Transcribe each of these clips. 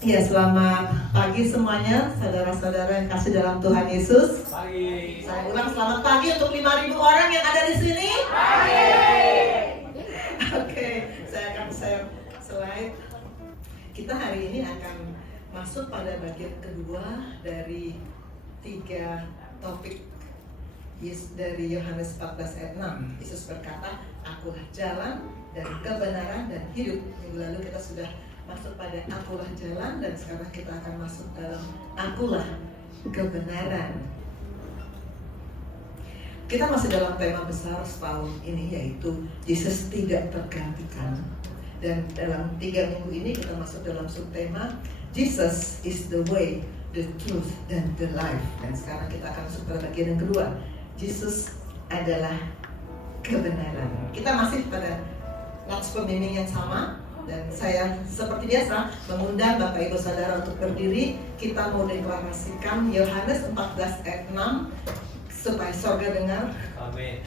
Ya, selamat pagi semuanya, saudara-saudara yang kasih dalam Tuhan Yesus. Pagi. Saya ulang, selamat pagi untuk 5.000 orang yang ada di sini. Pagi. Oke, saya akan share slide. Kita hari ini akan masuk pada bagian kedua dari 3 topik dari Yohanes 14 ayat 6. Yesus berkata, "Akulah jalan dan kebenaran dan hidup." Minggu lalu kita sudah masuk pada akulah jalan, dan sekarang kita akan masuk dalam akulah kebenaran. Kita masih dalam tema besar setahun ini, yaitu Yesus tidak tergantikan. Dan dalam 3 minggu ini kita masuk dalam subtema Jesus is the way, the truth, and the life. Dan sekarang kita akan masuk pada bagian yang kedua, Yesus adalah kebenaran. Kita masih pada nats pembimbing yang sama. Dan saya seperti biasa mengundang Bapak Ibu Saudara untuk berdiri. Kita mau deklarasikan Yohanes 14 ayat 6 supaya surga dengar. Amin.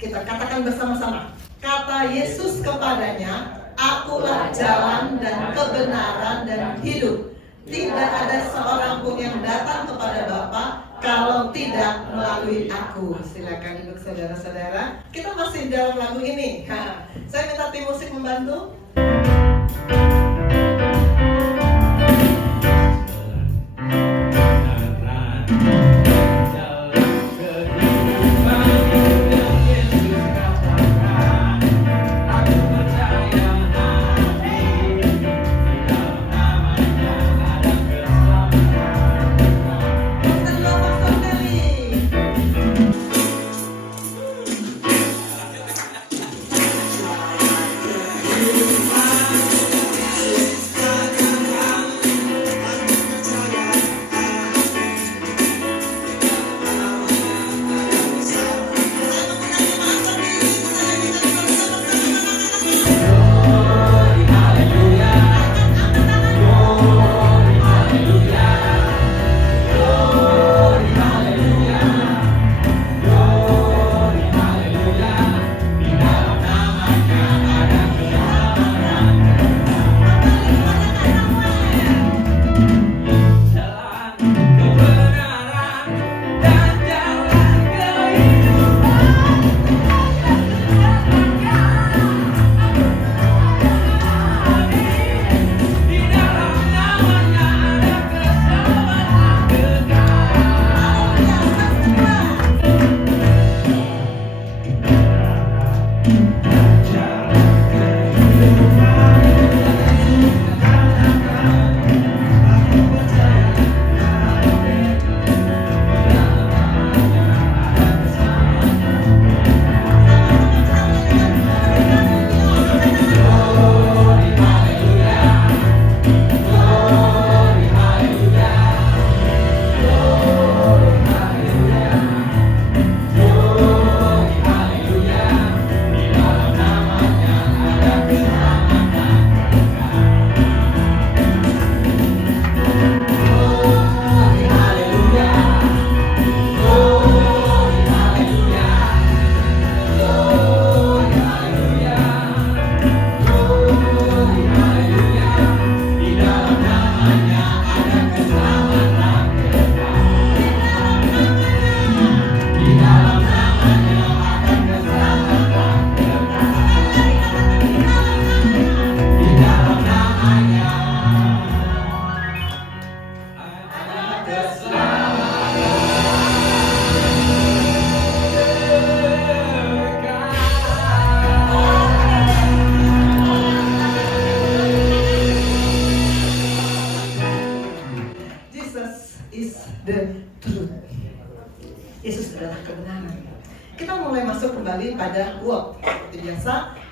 Kita katakan bersama-sama. Kata Yesus kepadanya, "Akulah jalan dan kebenaran dan hidup. Tidak ada seorang pun yang datang kepada Bapa kalau tidak melalui aku." Silakan duduk saudara-saudara. Kita masih dalam lagu ini. Saya minta tim musik membantu.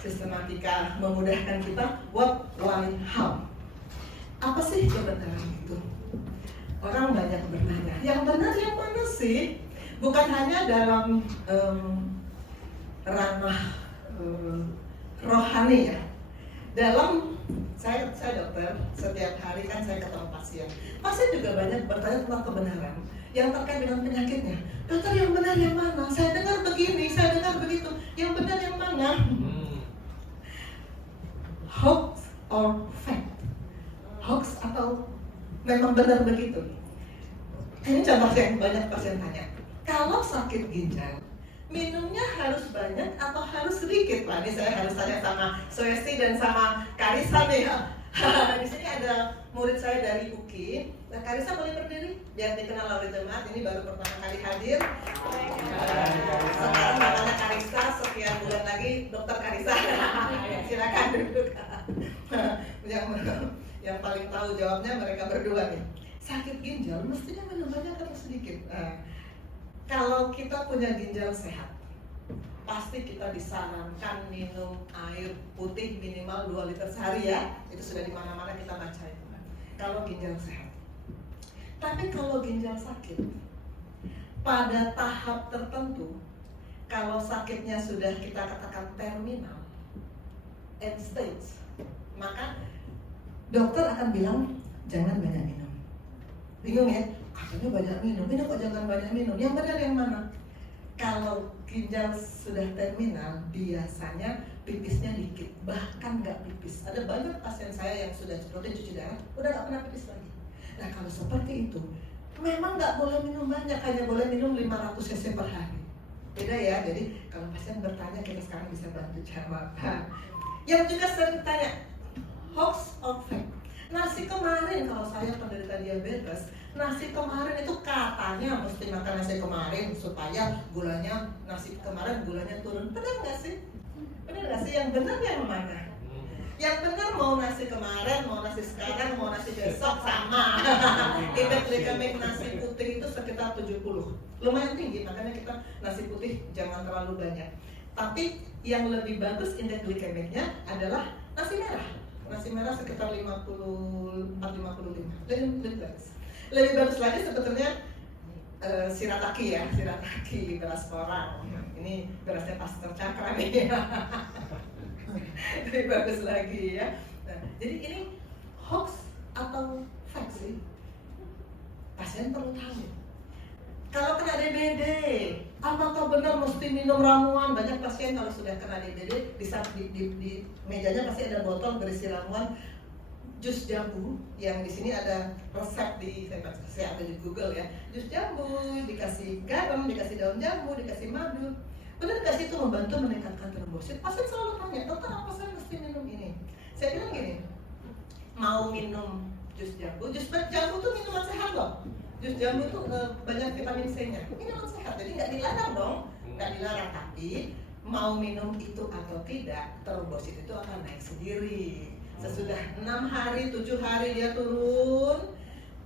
Sistematika memudahkan kita, what, why, how. Apa sih kebenaran itu? Orang banyak bertanya, yang benar yang mana sih? Bukan hanya dalam ranah rohani ya. Dalam saya dokter, setiap hari kan saya ketemu pasien. Pasien juga banyak bertanya tentang kebenaran yang terkait dengan penyakitnya. Dokter, yang benar yang mana? Saya dengar begini, saya dengar begitu. Yang benar yang mana? Hoax or fact? Hoax atau memang benar begitu? Ini contoh yang banyak pasien tanya. Kalau sakit ginjal, minumnya harus banyak atau harus sedikit? Pak, ini saya harus tanya sama Swesti dan sama Karisa nih ya. Di sini ada murid saya dari UKI. Nah, Karisa boleh berdiri biar dikenal oleh jemaat. Ini baru pertama kali hadir. Sekarang namanya Karisa, sekian bulan lagi Dokter Karisa. Silakan duduk. yang paling tahu jawabnya mereka berdua nih. Sakit ginjal mestinya minum banyak atau sedikit? Kalau kita punya ginjal sehat, pasti kita disarankan minum air putih minimal 2 liter sehari ya. Itu sudah di mana-mana kita baca itu. Kalau ginjal sehat. Tapi kalau ginjal sakit, pada tahap tertentu, kalau sakitnya sudah kita katakan terminal, end stage, maka dokter akan bilang jangan banyak minum. Bingung ya? Katanya banyak minum, ini kok jangan banyak minum. Yang benar yang mana? Kalau ginjal sudah terminal, biasanya pipisnya dikit, bahkan nggak pipis. Ada banyak pasien saya yang sudah rutin cuci darah, udah nggak pernah pipis lagi. Nah kalau seperti itu, memang nggak boleh minum banyak, hanya boleh minum 500 cc per hari. Beda ya, jadi kalau pasien bertanya, kita sekarang bisa bantu jawab. Yang juga sering tanya, hoax or fact? Nasi kemarin, kalau saya penderita diabetes, nasi kemarin itu katanya mesti makan nasi kemarin supaya nasi kemarin gulanya turun. Benar nggak sih? Benar nggak sih? Yang benar yang mana? Yang benar mau nasi kemarin, mau nasi sekarang, mau nasi besok sama. Indeks glikemik nasi putih itu sekitar 70. Lumayan tinggi, makanya kita nasi putih jangan terlalu banyak. Tapi yang lebih bagus indeks glikemiknya adalah nasi merah. Nasi merah sekitar 54-55. Lebih bagus. Lebih bagus lagi sebetulnya shirataki ya, shirataki beras porang. Ini berasnya Pastor Cakra nih. Lebih bagus lagi ya. Nah, jadi ini hoax atau fact sih? Pasien perlu tahu. Kalau kena DBD, apakah benar mesti minum ramuan? Banyak pasien kalau sudah kena DBD, di mejanya pasti ada botol berisi ramuan jus jambu. Yang di sini ada resep saya ada di Google ya. Jus jambu, dikasih garam, dikasih daun jambu, dikasih madu. Benar nggak sih itu membantu meningkatkan trombosit? Pasien selalu tanya, dokter apa saya mesti minum ini? Saya bilang gini, mau minum jus jambu tuh minuman sehat loh. Jus jambu tuh banyak vitamin C-nya. Minuman sehat, jadi nggak dilarang dong, nggak dilarang. Tapi mau minum itu atau tidak, trombosit itu akan naik sendiri. Sesudah 6 hari, 7 hari dia turun,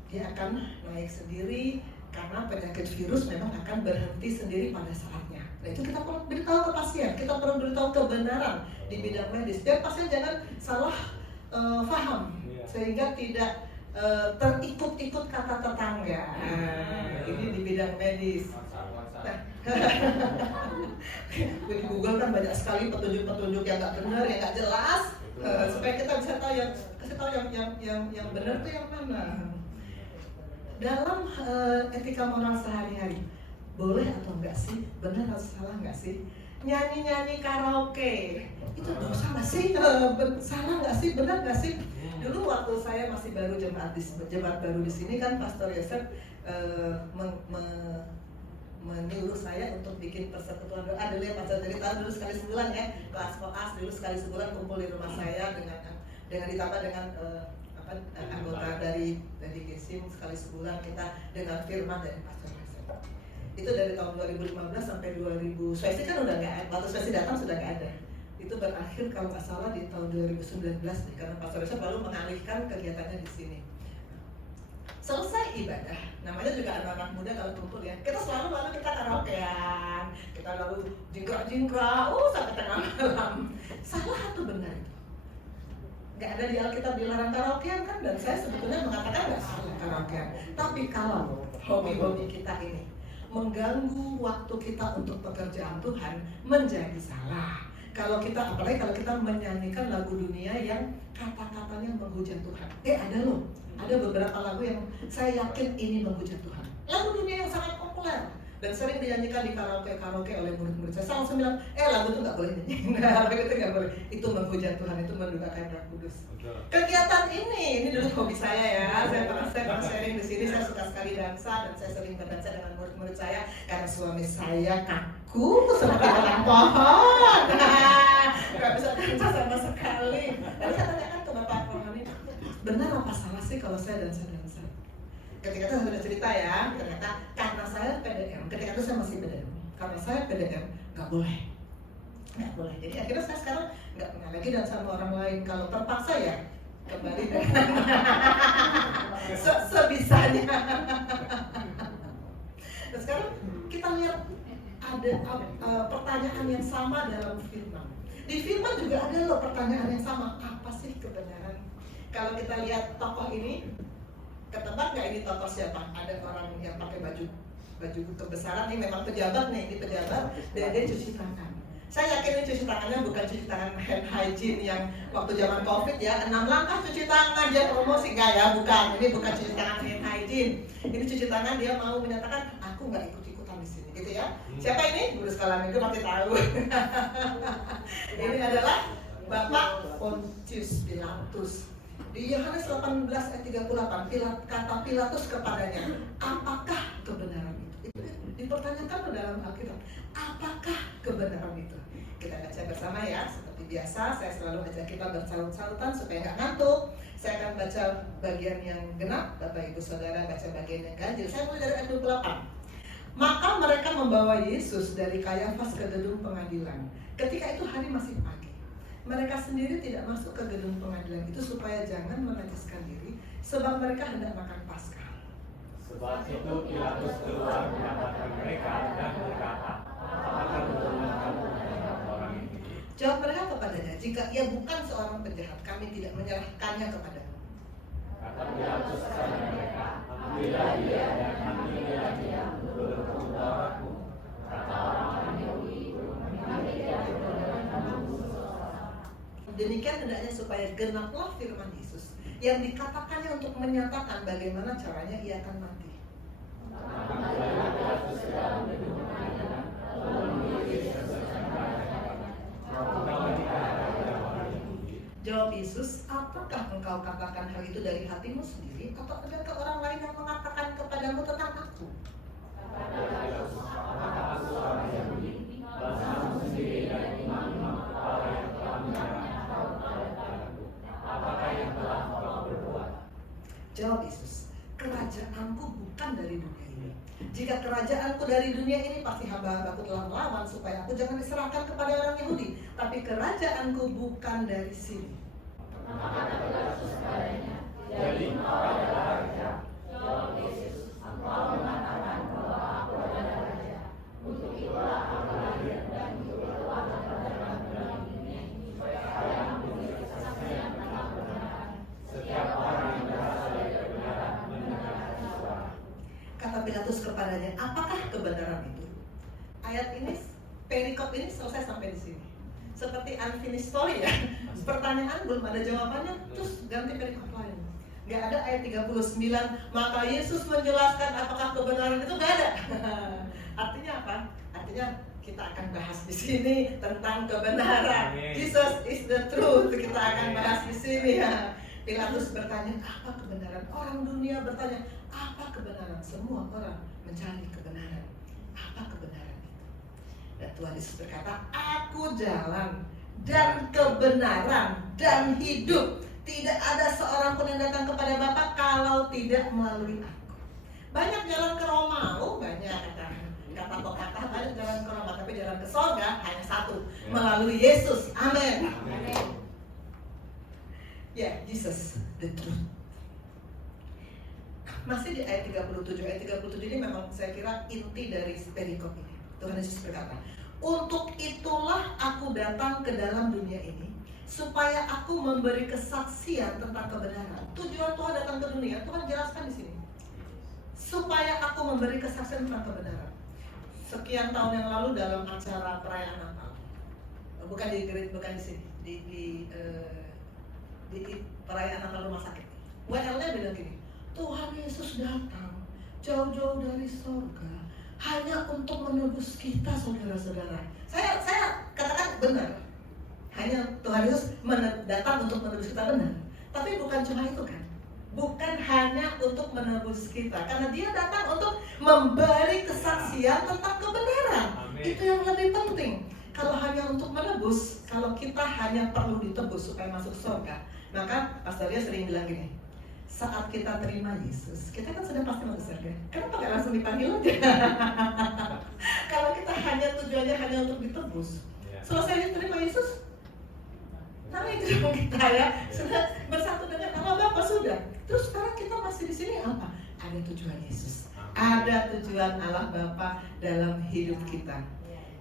dia akan naik sendiri karena penyakit virus memang akan berhenti sendiri pada saatnya. Nah itu kita perlu beritahu ke pasien, kita perlu beritahu kebenaran di bidang medis. Biar pasien jangan salah paham, sehingga tidak terikut-ikut kata tetangga. Ini di bidang medis. Nah, di Google kan banyak sekali petunjuk-petunjuk yang nggak benar, yang nggak jelas, supaya kita bisa tahu yang benar itu yang mana. Dalam etika moral sehari-hari, boleh atau enggak sih? Benar atau salah enggak sih? Nyanyi-nyanyi karaoke itu dosa nggak sih? Salah nggak sih? Benar nggak sih? Dulu waktu saya masih baru jemaat baru di sini kan, Pastor Yosef menyuruh saya untuk bikin persekutuan doa dulu ya, Pastor. Jadi tahu dulu sekali sebulan ya, kelas koas dulu sekali sebulan kumpul di rumah saya dengan ditambah dengan anggota dari Gesim sekali sebulan kita dengan firman dari Pastor Yosef. Itu dari tahun 2015 sampai 2000. Swesti kan udah nggak ada, waktu Swesti datang sudah nggak ada. Itu berakhir kalau nggak salah di tahun 2019 nih, karena Pastor Yosef lalu mengalihkan kegiatannya di sini. Selesai ibadah, namanya juga anak-anak muda kalau kumpul ya, kita selalu kita karaokean, kita lalu jingkrak sampai tengah malam. Salah atau benar itu? Nggak ada di Alkitab dilarang karaokean kan, dan saya sebetulnya mengatakan nggak salah karaokean. Tapi kalau hobi-hobi kita ini mengganggu waktu kita untuk pekerjaan Tuhan, menjadi salah. Kalau kita, apalagi kalau kita menyanyikan lagu dunia yang kata-katanya menghujat Tuhan. Ada beberapa lagu yang saya yakin ini menghujat Tuhan. Lagu dunia yang sangat populer, dan sering dinyanyikan di karaoke oleh murid-murid saya. Saya langsung bilang, lagu itu nggak boleh nyanyi. Lagu itu nggak boleh. Itu menghujat Tuhan, itu mendukakan Roh Kudus. Kegiatan ini dulu hobi saya ya. Saya pernah sharing di sini. Saya suka sekali dansa dan saya sering berdansa dengan murid-murid saya karena suami saya kaku seperti batang pohon. Nggak bisa dansa sama sekali. Lalu saya tanyakan ke Bapak Rohani, benar apa salah sih kalau saya dansa? Ketika itu saya sudah cerita ya, ternyata karena saya PDM, ketika itu saya masih PDM, karena saya PDM nggak boleh. Jadi akhirnya saya sekarang nggak pernah lagi dan sama orang lain. Kalau terpaksa ya kembali dengan sebisanya. Dan sekarang kita lihat ada pertanyaan yang sama dalam firman. Di firman juga ada loh pertanyaan yang sama. Apa sih kebenaran? Kalau kita lihat tokoh ini, ketebak nggak ini tokoh siapa? Ada orang yang pakai baju kebesaran, ini memang pejabat nih, ini pejabat, dan dia cuci tangan. Saya yakin ini cuci tangannya bukan cuci tangan hand hygiene yang waktu zaman COVID ya, 6 langkah cuci tangan, dia promosi, enggak ya, bukan. Ini bukan cuci tangan hand hygiene. Ini cuci tangan dia mau menyatakan, aku nggak ikut-ikutan di sini, gitu ya. Siapa ini? Guru sekolah minggu pasti tahu. Ini adalah Bapak Pontius Pilatus. Di Yohanes 18 ayat 38, kata Pilatus kepadanya, apakah kebenaran itu? Itu dipertanyakan dalam Alkitab. Apakah kebenaran itu? Kita baca bersama ya, seperti biasa. Saya selalu ajak kita bersalut-salutan supaya nggak ngantuk. Saya akan baca bagian yang genap, Bapak Ibu Saudara baca bagian yang ganjil. Saya mulai dari ayat 28. Maka mereka membawa Yesus dari Kayafas ke gedung pengadilan. Ketika itu hari masih pagi. Mereka sendiri tidak masuk ke gedung pengadilan itu supaya jangan menajiskan diri, sebab mereka hendak makan Paskah. Sebab itu Pilatus keluar mendapatkan mereka dan berkata, apakah kebenaran kamu terhadap orang ini? Jawab mereka kepadanya, jika ia bukan seorang penjahat, kami tidak menyerahkannya kepadamu. Kata Pilatus kepada mereka, ambillah dia dan ambillah dia menurut Tauratmu. Kata orang-orang Yahudi, kami tidak demikian hendaknya supaya genaplah firman Yesus yang dikatakannya untuk menyatakan bagaimana caranya ia akan mati. Jawab Yesus, apakah engkau katakan hal itu dari hatimu sendiri atau adakah orang lain yang mengatakan kepadamu tentang aku? Jawab Yesus, kerajaanku bukan dari dunia ini. Jika kerajaanku dari dunia ini, pasti hamba-hambaku telah melawan supaya aku jangan diserahkan kepada orang Yahudi. Tapi kerajaanku bukan dari sini. Jadi engkau adalah raja. Jawab Yesus, engkau mengatakan bahwa aku adalah raja. Untuk itulah aku lahir dan untuk itu aku terdapat dalam dunia ini, supaya aku menjadi kesaksian tentang kebenaran. Setiap orang yang berasal dari kebenaran mendengarkan suara. Kata Pilatus kepadanya, apakah kebenaran itu? Ayat ini, perikop ini selesai sampai di sini. Seperti unfinished story ya. Pertanyaan belum ada jawabannya, terus ganti perikop lain. Gak ada ayat 39, maka Yesus menjelaskan apakah kebenaran itu, gak ada. Artinya apa? Artinya kita akan bahas di sini tentang kebenaran. Jesus is the truth. Kita akan bahas di sini ya. Pilatus bertanya, apa kebenaran? Orang dunia bertanya, apa kebenaran? Semua orang mencari kebenaran. Apa kebenaran itu? Dan Tuhan Yesus berkata, aku jalan dan kebenaran dan hidup. Tidak ada seorang pun yang datang kepada Bapa kalau tidak melalui aku. Banyak jalan ke Roma, banyak kata banyak jalan ke Roma, tapi jalan ke surga hanya satu, melalui Yesus. Amin. Ya, Jesus, the truth. Masih di ayat 37. Ayat 37 ini memang saya kira inti dari perikop ini. Tuhan Yesus berkata, untuk itulah aku datang ke dalam dunia ini, supaya aku memberi kesaksian tentang kebenaran. Tujuan Tuhan datang ke dunia, Tuhan jelaskan di sini. Supaya aku memberi kesaksian tentang kebenaran. Sekian tahun yang lalu dalam acara perayaan Natal, bukan di sini, di perayaan Natal rumah sakit. WL-nya bilang gini, Tuhan Yesus datang jauh-jauh dari surga hanya untuk menebus kita, saudara-saudara. Saya katakan benar. Hanya Tuhan Yesus datang untuk menebus kita, benar. Tapi bukan cuma itu kan. Bukan hanya untuk menebus kita, karena dia datang untuk memberi kesaksian tentang kebenaran. Amin. Itu yang lebih penting. Kalau hanya untuk menebus, kalau kita hanya perlu ditebus supaya masuk surga, maka Pastor Ria sering bilang gini, saat kita terima Yesus, kita kan sudah pasti masuk surga. Kenapa nggak langsung dipanggil aja? Kalau kita tujuannya hanya untuk ditebus, selesai terima Yesus, naik dong kita ya, sudah bersatu dengan Allah Bapa sudah. Terus sekarang kita masih di sini apa? Ada tujuan Yesus, ada tujuan Allah Bapa dalam hidup kita.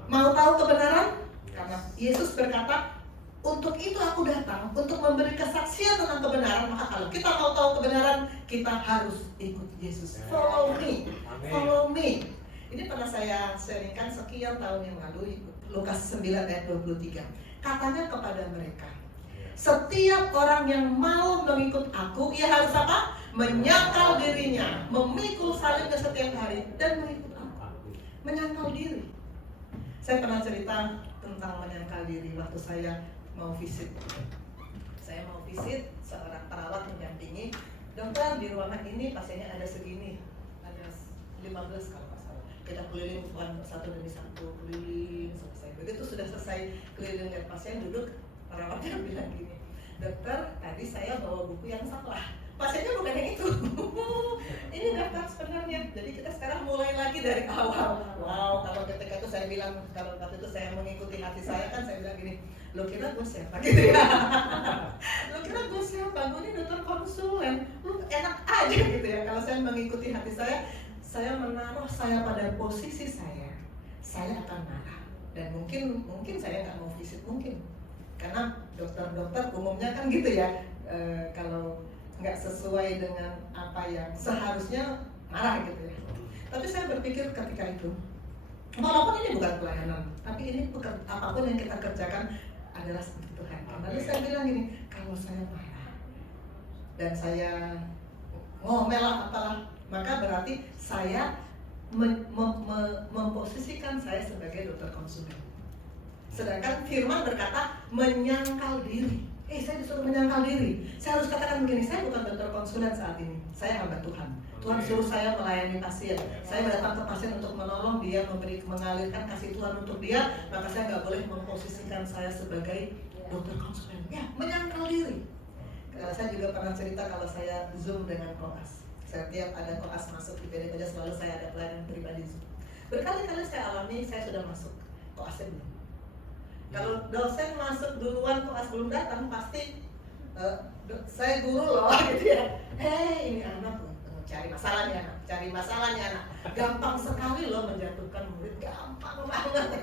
Mau tahu kebenaran? Karena Yesus berkata, untuk itu aku datang, untuk memberi kesaksian tentang kebenaran. Maka kalau kita mau tahu kebenaran, kita harus ikut Yesus. Follow me, follow me. Ini pernah saya sharingkan sekian tahun yang lalu, Lukas 9 ayat 23. Katanya kepada mereka, setiap orang yang mau mengikut aku, ia harus apa? Menyangkal dirinya, memikul salibnya setiap hari, dan mengikut aku. Menyangkal diri. Saya pernah cerita tentang menyangkal diri waktu saya mau visit. Saya mau visit, seorang perawat mendampingi, dokter di ruangan ini pasiennya ada segini, ada 15 kalau nggak salah. Kita keliling bukan satu demi satu, keliling selesai. Begitu sudah selesai keliling dan pasien duduk, perawatnya bilang gini, dokter tadi saya bawa buku yang salah, pasiennya bukan yang itu. Ini daftar sebenarnya. Jadi kita sekarang mulai lagi dari awal. Wow, kalau ketika itu saya bilang, kalau waktu itu saya mengikuti hati saya kan, saya bilang gini, lo kira gue siapa gitu ya? Lo kira gue siapa? Gue ini dokter konsulen, lo enak aja gitu ya. Kalau saya mengikuti hati saya menaruh saya pada posisi saya akan marah. Dan mungkin saya nggak mau visit, mungkin karena dokter-dokter umumnya kan gitu ya, kalau nggak sesuai dengan apa yang seharusnya marah gitu ya. Tapi saya berpikir ketika itu, walaupun ini bukan pelayanan, tapi ini apapun yang kita kerjakan adalah seperti Tuhan. Lalu saya bilang gini, kalau saya marah dan saya ngomel apalah, maka berarti saya memposisikan saya sebagai dokter konsumen. Sedangkan firman berkata menyangkal diri. Saya disuruh menyangkal diri. Saya harus katakan begini, saya bukan dokter konsulen saat ini. Saya hamba Tuhan. Tuhan suruh saya melayani pasien. Saya datang ke pasien untuk menolong dia, mengalirkan kasih Tuhan untuk dia. Maka saya nggak boleh memposisikan saya sebagai dokter konsulen. Ya, menyangkal diri. Saya juga pernah cerita kalau saya Zoom dengan koas. Setiap ada koas masuk di PD Koja, selalu saya ada pelayanan pribadi Zoom. Berkali-kali saya alami, saya sudah masuk, koasnya belum. Kalau dosen masuk duluan, koas belum datang, pasti saya guru loh gitu ya. Hei, ini anak cari masalahnya anak. Gampang sekali loh menjatuhkan murid, gampang banget.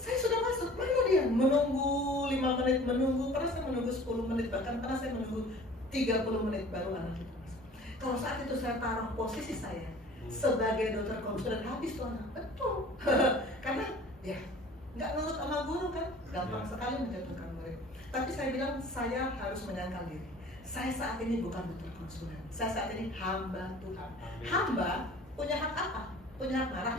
Saya sudah masuk, mana dia? Menunggu 5 menit, pernah saya menunggu 10 menit, bahkan pernah saya menunggu 30 menit baru anak itu masuk. Kalau saat itu saya taruh posisi saya sebagai dokter konsulen, habis tuh anak, betul. Karena ya nggak nurut sama guru kan, gampang sekali menjatuhkan murid. Tapi saya bilang saya harus menyangkal diri. Saya saat ini bukan dokter konsulen, saya saat ini hamba Tuhan. Hamba punya hak apa? Punya hak marah?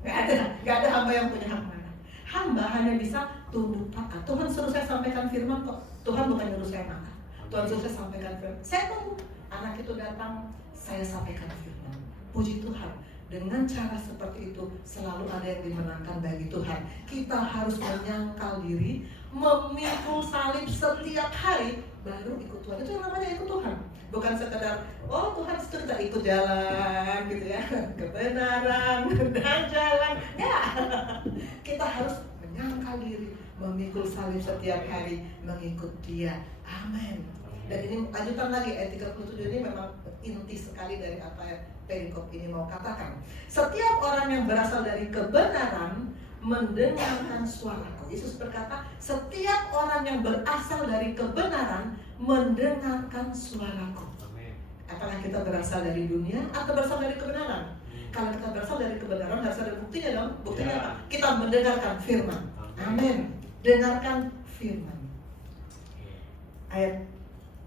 Nggak ada hamba yang punya hak marah. Hamba hanya bisa tunduk taat. Tuhan suruh saya sampaikan firman kok. Tuhan bukan nyuruh saya marah. Tuhan suruh saya sampaikan firman. Saya tunggu anak itu datang, saya sampaikan firman. Puji Tuhan. Dengan cara seperti itu selalu ada yang dimenangkan bagi Tuhan. Kita harus menyangkal diri, memikul salib setiap hari, baru ikut Tuhan. Itu yang namanya ikut Tuhan. Bukan sekedar, oh Tuhan kita ikut jalan gitu ya, kebenaran dan jalan. Ya, kita harus menyangkal diri, memikul salib setiap hari, mengikut Dia. Amin. Dan ini lanjutan lagi, ayat 37 ini memang inti sekali dari apa yang perikop ini mau katakan. Setiap orang yang berasal dari kebenaran mendengarkan suaraku. Yesus berkata, setiap orang yang berasal dari kebenaran mendengarkan suaraku. Apakah kita berasal dari dunia atau berasal dari kebenaran? Kalau kita berasal dari kebenaran, harus ada buktinya dong. Buktinya apa? Kita mendengarkan firman. Amin. Dengarkan firman. Ayat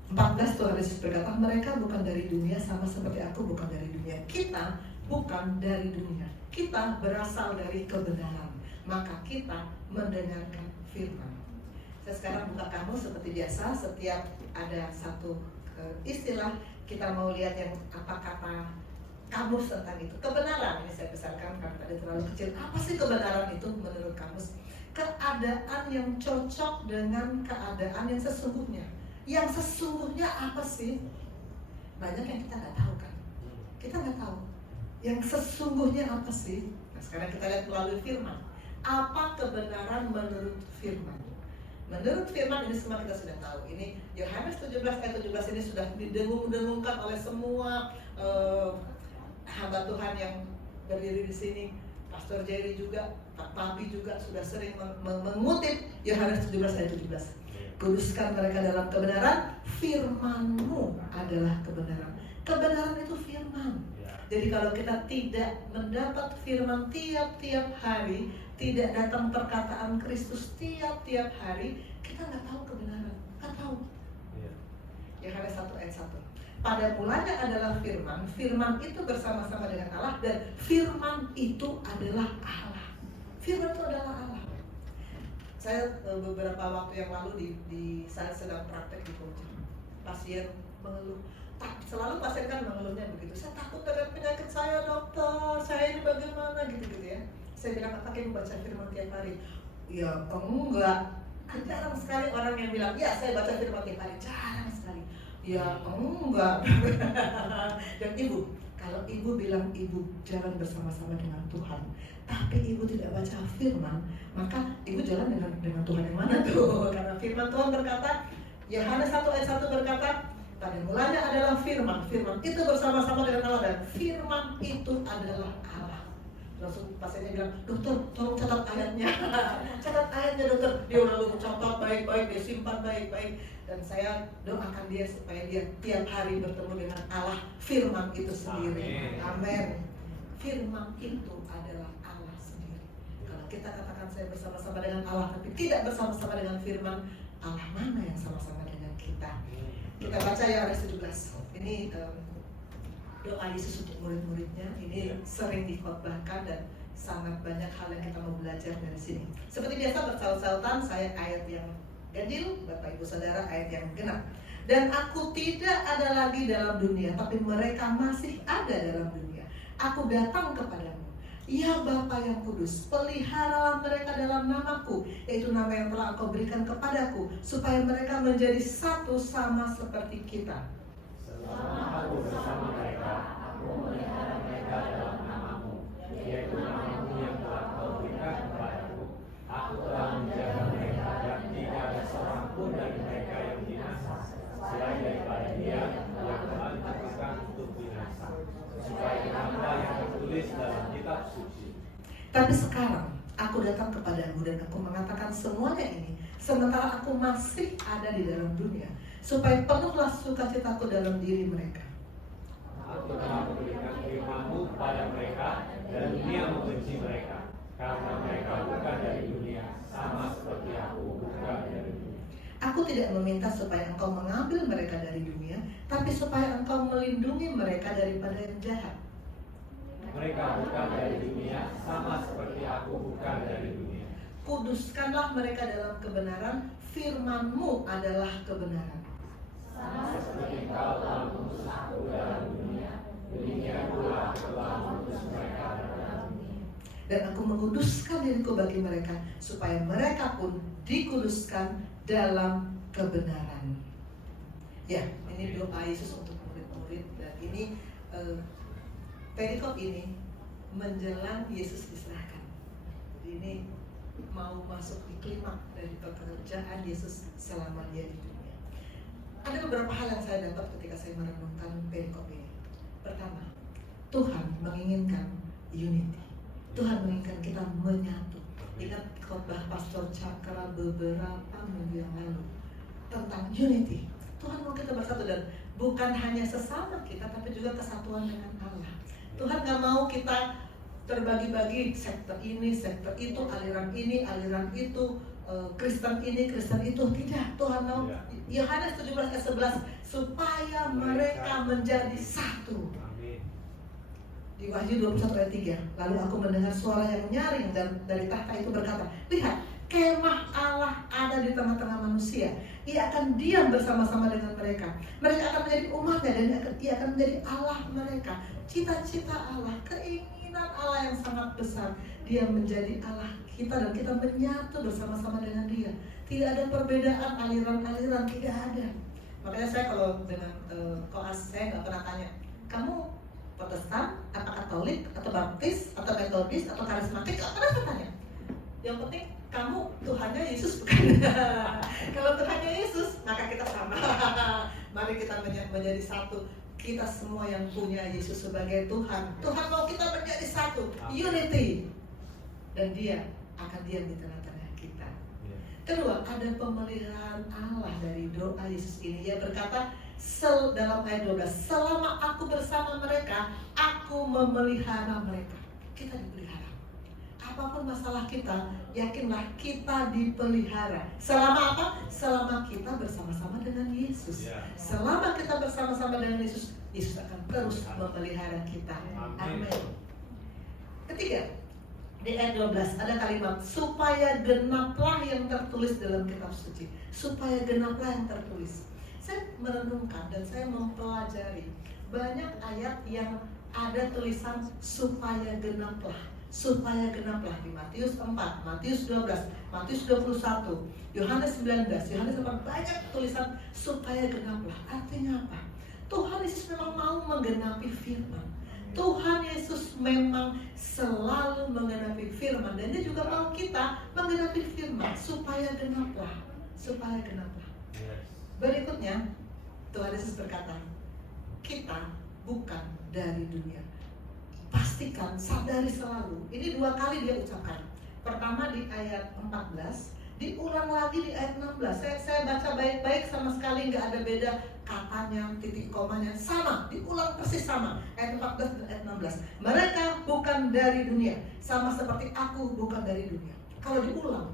14 Tuhan Yesus berkata, mereka bukan dari dunia sama seperti aku bukan dari dunia. Kita bukan dari dunia, kita berasal dari kebenaran, maka kita mendengarkan firman. Saya sekarang buka kamus seperti biasa. Setiap ada satu istilah, kita mau lihat yang apa kata kamus tentang itu. Kebenaran, ini saya besarkan karena tadi terlalu kecil. Apa sih kebenaran itu menurut kamus? Keadaan yang cocok dengan keadaan yang sesungguhnya. Yang sesungguhnya apa sih? Banyak yang kita nggak tahu kan? Kita nggak tahu. Yang sesungguhnya apa sih? Nah, sekarang kita lihat melalui firman. Apa kebenaran menurut firman? Menurut firman ini semua kita sudah tahu. Ini Yohanes 17 ayat 17 ini sudah didengung-dengungkan oleh semua hamba Tuhan yang berdiri di sini. Pastor Jerry juga, Pak Papi juga sudah sering mengutip Yohanes 17 ayat 17. Kuduskan mereka dalam kebenaran, firman-Mu adalah kebenaran. Kebenaran itu firman. Jadi kalau kita tidak mendapat firman tiap-tiap hari, tidak datang perkataan Kristus tiap-tiap hari, kita nggak tahu kebenaran, nggak tahu. Yohanes 1 ayat 1. Pada mulanya adalah firman, firman itu bersama-sama dengan Allah, dan firman itu adalah Allah. Firman itu adalah Allah. Saya beberapa waktu yang lalu di saat sedang praktek di coaching, pasien mengeluh. Selalu pasien kan mengeluhnya begitu. Saya takut dengan penyakit saya, dokter. Saya ini bagaimana gitu-gitu ya. Saya bilang, apakah ibu baca firman tiap hari? Ya enggak. Jarang sekali orang yang bilang, ya saya baca firman tiap hari. Jarang sekali. Ya enggak. Dan ibu, kalau ibu bilang ibu jalan bersama-sama dengan Tuhan, tapi ibu tidak baca firman, maka ibu jalan dengan Tuhan yang mana tuh? Karena firman Tuhan berkata, Yohanes 1 ayat 1 berkata, pada mulanya adalah firman, firman itu bersama-sama dengan Allah, dan firman itu adalah Allah. Langsung pasiennya bilang, dokter tolong catat ayatnya. Catat ayatnya dokter. Dia udah lalu catat baik-baik, dia simpan baik-baik. Dan saya doakan dia supaya dia tiap hari bertemu dengan Allah, firman itu sendiri. Amin. Firman itu adalah Allah sendiri. Kalau kita katakan saya bersama-sama dengan Allah, tapi tidak bersama-sama dengan firman, Allah mana yang sama-sama dengan kita? Kita baca Yohanes 17. Ini doa Yesus untuk murid-muridnya. Ini sering dikhotbahkan dan sangat banyak hal yang kita mau belajar dari sini. Seperti biasa bersaut-sautan, saya ayat yang ganjil, Bapak Ibu Saudara ayat yang genap. Dan aku tidak ada lagi dalam dunia, tapi mereka masih ada dalam dunia. Aku datang kepadamu. Ya Bapa yang kudus, peliharalah mereka dalam namaku, yaitu nama yang telah Engkau berikan kepadaku, supaya mereka menjadi satu sama seperti kita. Selama aku bersama mereka, aku memelihara mereka dalam namamu, yaitu namamu yang telah Engkau berikan kepadaku. Aku telah menjaga mereka, dan tidak ada seorang pun dari mereka yang binasa, selain daripada dia yang telah ditentukan untuk binasa, supaya genaplah yang tertulis dalam kitab suci. Tapi sekarang aku datang kepadamu dan aku mengatakan semuanya ini sementara aku masih ada di dalam dunia, supaya penuhlah sukacitaku dalam diri mereka. Aku telah memberikan firman-Mu kepada mereka, dan dunia membenci mereka, karena mereka bukan dari dunia, sama seperti aku bukan dari dunia. Aku tidak meminta supaya Engkau mengambil mereka dari dunia, tapi supaya Engkau melindungi mereka daripada yang jahat. Mereka bukan dari dunia, sama seperti aku bukan dari dunia. Kuduskanlah mereka dalam kebenaran, firman-Mu adalah kebenaran. Sama seperti Engkau telah mengutus aku dalam dunia, demikian pula aku telah mengutus mereka dalam dunia. Dan aku menguduskan diriku bagi mereka, supaya mereka pun dikuduskan dalam kebenaran. Ya, ini doa Yesus untuk murid-murid, dan ini perikop ini menjelang Yesus diserahkan. Jadi ini mau masuk di klimaks dari pekerjaan Yesus selama dia di dunia. Ada beberapa hal yang saya dapat ketika saya merenungkan perikop ini. Pertama, Tuhan menginginkan unity. Tuhan menginginkan kita menyatu. Ingat khotbah Pastor Cakra beberapa minggu yang lalu tentang unity. Tuhan mau kita bersatu, dan bukan hanya sesama kita, tapi juga kesatuan dengan Allah. Tuhan gak mau kita terbagi-bagi sektor ini, sektor itu, aliran ini, aliran itu, Kristen ini, Kristen itu. Tidak, Tuhan mau Yohanes 17 ayat 11 supaya mereka menjadi satu. Di Wahyu 21 ayat 3, lalu aku mendengar suara yang nyaring dari tahta itu berkata, lihat, kemah Allah ada di tengah-tengah manusia. Ia akan diam bersama-sama dengan mereka. Mereka akan menjadi umatnya dan ia akan menjadi Allah mereka. Cita-cita Allah, keinginan Allah yang sangat besar, dia menjadi Allah kita dan kita menyatu bersama-sama dengan dia. Tidak ada perbedaan aliran-aliran, tidak ada. Makanya saya kalau dengan koas, saya nggak pernah tanya, kamu Protestan, apa Katolik, atau Baptis, atau Metodis, atau Karismatik, nggak pernah saya tanya. Yang penting kamu Tuhannya Yesus bukan? Kalau Tuhannya Yesus, maka kita sama. Mari kita menjadi satu. Kita semua yang punya Yesus sebagai Tuhan. Tuhan mau kita menjadi satu, unity. Dan dia akan diam di tengah-tengah kita. Kedua, ada pemeliharaan Allah dari doa Yesus ini. Ia berkata dalam ayat 12, selama aku bersama mereka, aku memelihara mereka. Kita dipelihara. Apapun masalah kita, yakinlah kita dipelihara. Selama apa? Selama kita bersama-sama dengan Yesus. Selama kita bersama-sama dengan Yesus, Yesus akan terus memelihara kita. Amin. Ketiga, di ayat 12 ada kalimat supaya genaplah yang tertulis dalam kitab suci. Supaya genaplah yang tertulis. Saya merenungkan dan saya mempelajari banyak ayat yang ada tulisan supaya genaplah. Supaya genaplah di Matius 4, Matius 12, Matius 21, Yohanes 19, Yohanes 8, banyak tulisan supaya genaplah. Artinya apa? Tuhan Yesus memang mau menggenapi firman. Tuhan Yesus memang selalu menggenapi firman dan dia juga mau kita menggenapi firman supaya genaplah, supaya genaplah. Berikutnya Tuhan Yesus berkata, kita bukan dari dunia. Pastikan, sadari selalu. Ini 2 kali dia ucapkan. Pertama di ayat 14, diulang lagi di ayat 16. Saya baca baik-baik, sama sekali nggak ada beda katanya, titik komanya, sama, diulang persis sama. Ayat 14 dan ayat 16. Mereka bukan dari dunia, sama seperti aku bukan dari dunia. Kalau diulang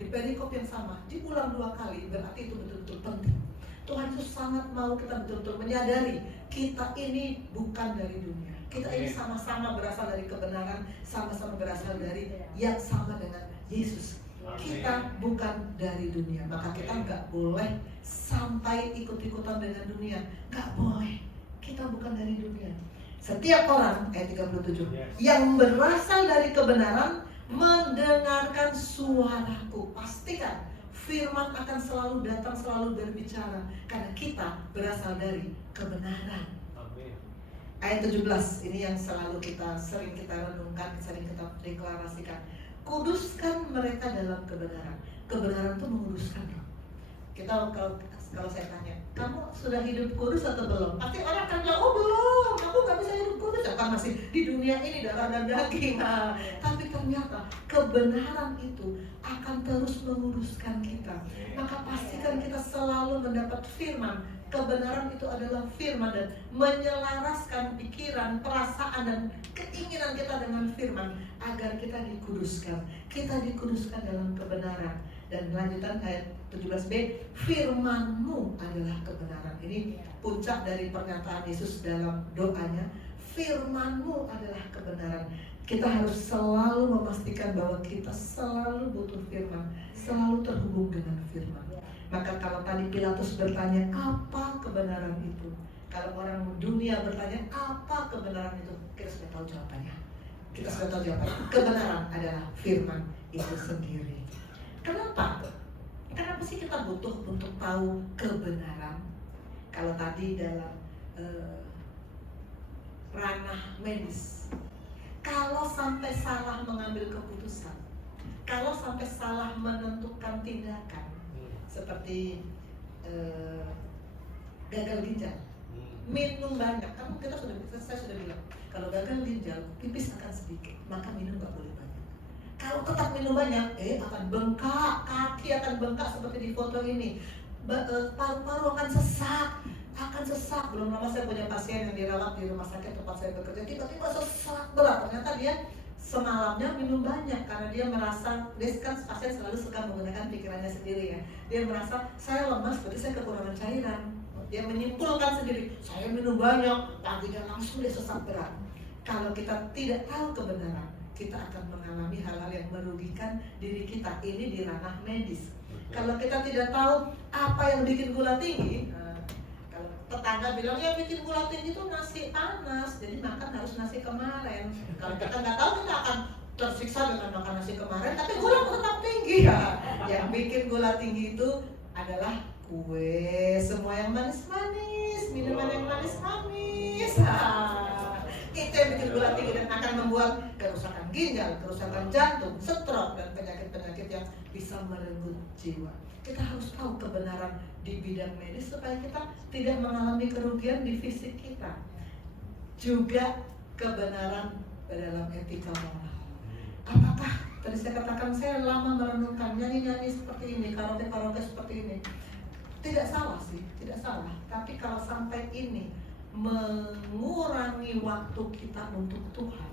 di perikop yang sama, diulang 2 kali, berarti itu betul-betul penting. Tuhan itu sangat mau kita betul-betul menyadari kita ini bukan dari dunia. Kita ini sama-sama berasal dari kebenaran, sama-sama berasal dari yang sama dengan Yesus. Kita bukan dari dunia, maka kita nggak boleh sampai ikut-ikutan dengan dunia. Nggak boleh. Kita bukan dari dunia. Setiap orang, ayat 37, yang berasal dari kebenaran mendengarkan suaraku. Pastikan firman akan selalu datang, selalu berbicara, karena kita berasal dari kebenaran. Ayat 17, ini yang selalu sering kita renungkan, sering kita deklarasikan. Kuduskan mereka dalam kebenaran. Kebenaran itu menguduskan. Kita kalau saya tanya, kamu sudah hidup kudus atau belum? Pasti orang akan bilang, oh belum, aku nggak bisa hidup kudus. Kan masih di dunia ini darah dan daging. Nah, tapi ternyata kebenaran itu akan terus menguduskan kita. Maka pastikan kita selalu mendapat firman. Kebenaran itu adalah firman dan menyelaraskan pikiran, perasaan dan keinginan kita dengan firman agar kita dikuduskan. Kita dikuduskan dalam kebenaran. Dan lanjutan ayat 17b, firman-Mu adalah kebenaran. Ini puncak dari pernyataan Yesus dalam doanya. Firman-Mu adalah kebenaran. Kita harus selalu memastikan bahwa kita selalu butuh firman, selalu terhubung dengan firman. Maka kalau tadi Pilatus bertanya, apa kebenaran itu? Kalau orang dunia bertanya, apa kebenaran itu? Kita sudah tahu jawabannya. Kita sudah tahu jawabannya. Kebenaran adalah firman itu sendiri. Kenapa? Kenapa sih kita butuh untuk tahu kebenaran? Kalau tadi dalam ranah medis, kalau sampai salah mengambil keputusan, kalau sampai salah menentukan tindakan, seperti gagal ginjal, minum banyak. Saya sudah bilang, kalau gagal ginjal, pipis akan sedikit, maka minum nggak boleh banyak. Kalau tetap minum banyak, akan bengkak, kaki akan bengkak seperti di foto ini. Paru-paru akan sesak. Belum lama saya punya pasien yang dirawat di rumah sakit tempat saya bekerja, tiba-tiba sesak berat. Ternyata dia semalamnya minum banyak karena dia merasa, dia kan pasien selalu suka menggunakan pikirannya sendiri ya. Dia merasa saya lemas, berarti saya kekurangan cairan. Dia menyimpulkan sendiri, saya minum banyak, paginya langsung dia sesak berat. Kalau kita tidak tahu kebenaran, kita akan mengalami hal-hal yang merugikan diri kita. Ini di ranah medis. Kalau kita tidak tahu apa yang bikin gula tinggi, kalau tetangga bilang ya bikin gula tinggi itu nasi panas, jadi makan harus nasi kemarin. Kalau kita nggak tahu, kita akan tersiksa dengan makan nasi kemarin, tapi gula tetap tinggi ya. Yang bikin gula tinggi itu adalah kue, semua yang manis-manis, minuman yang manis-manis. Itu yang bikin gula tinggi dan akan membuat kerusakan ginjal, kerusakan jantung, stroke, dan penyakit-penyakit yang bisa merenggut jiwa. Kita harus tahu kebenaran di bidang medis supaya kita tidak mengalami kerugian di fisik kita. Juga kebenaran dalam etika moral. Apakah tadi saya katakan saya lama merenungkan nyanyi-nyanyi seperti ini, karaoke seperti ini. Tidak salah sih, tidak salah. Tapi kalau sampai ini mengurangi waktu kita untuk Tuhan,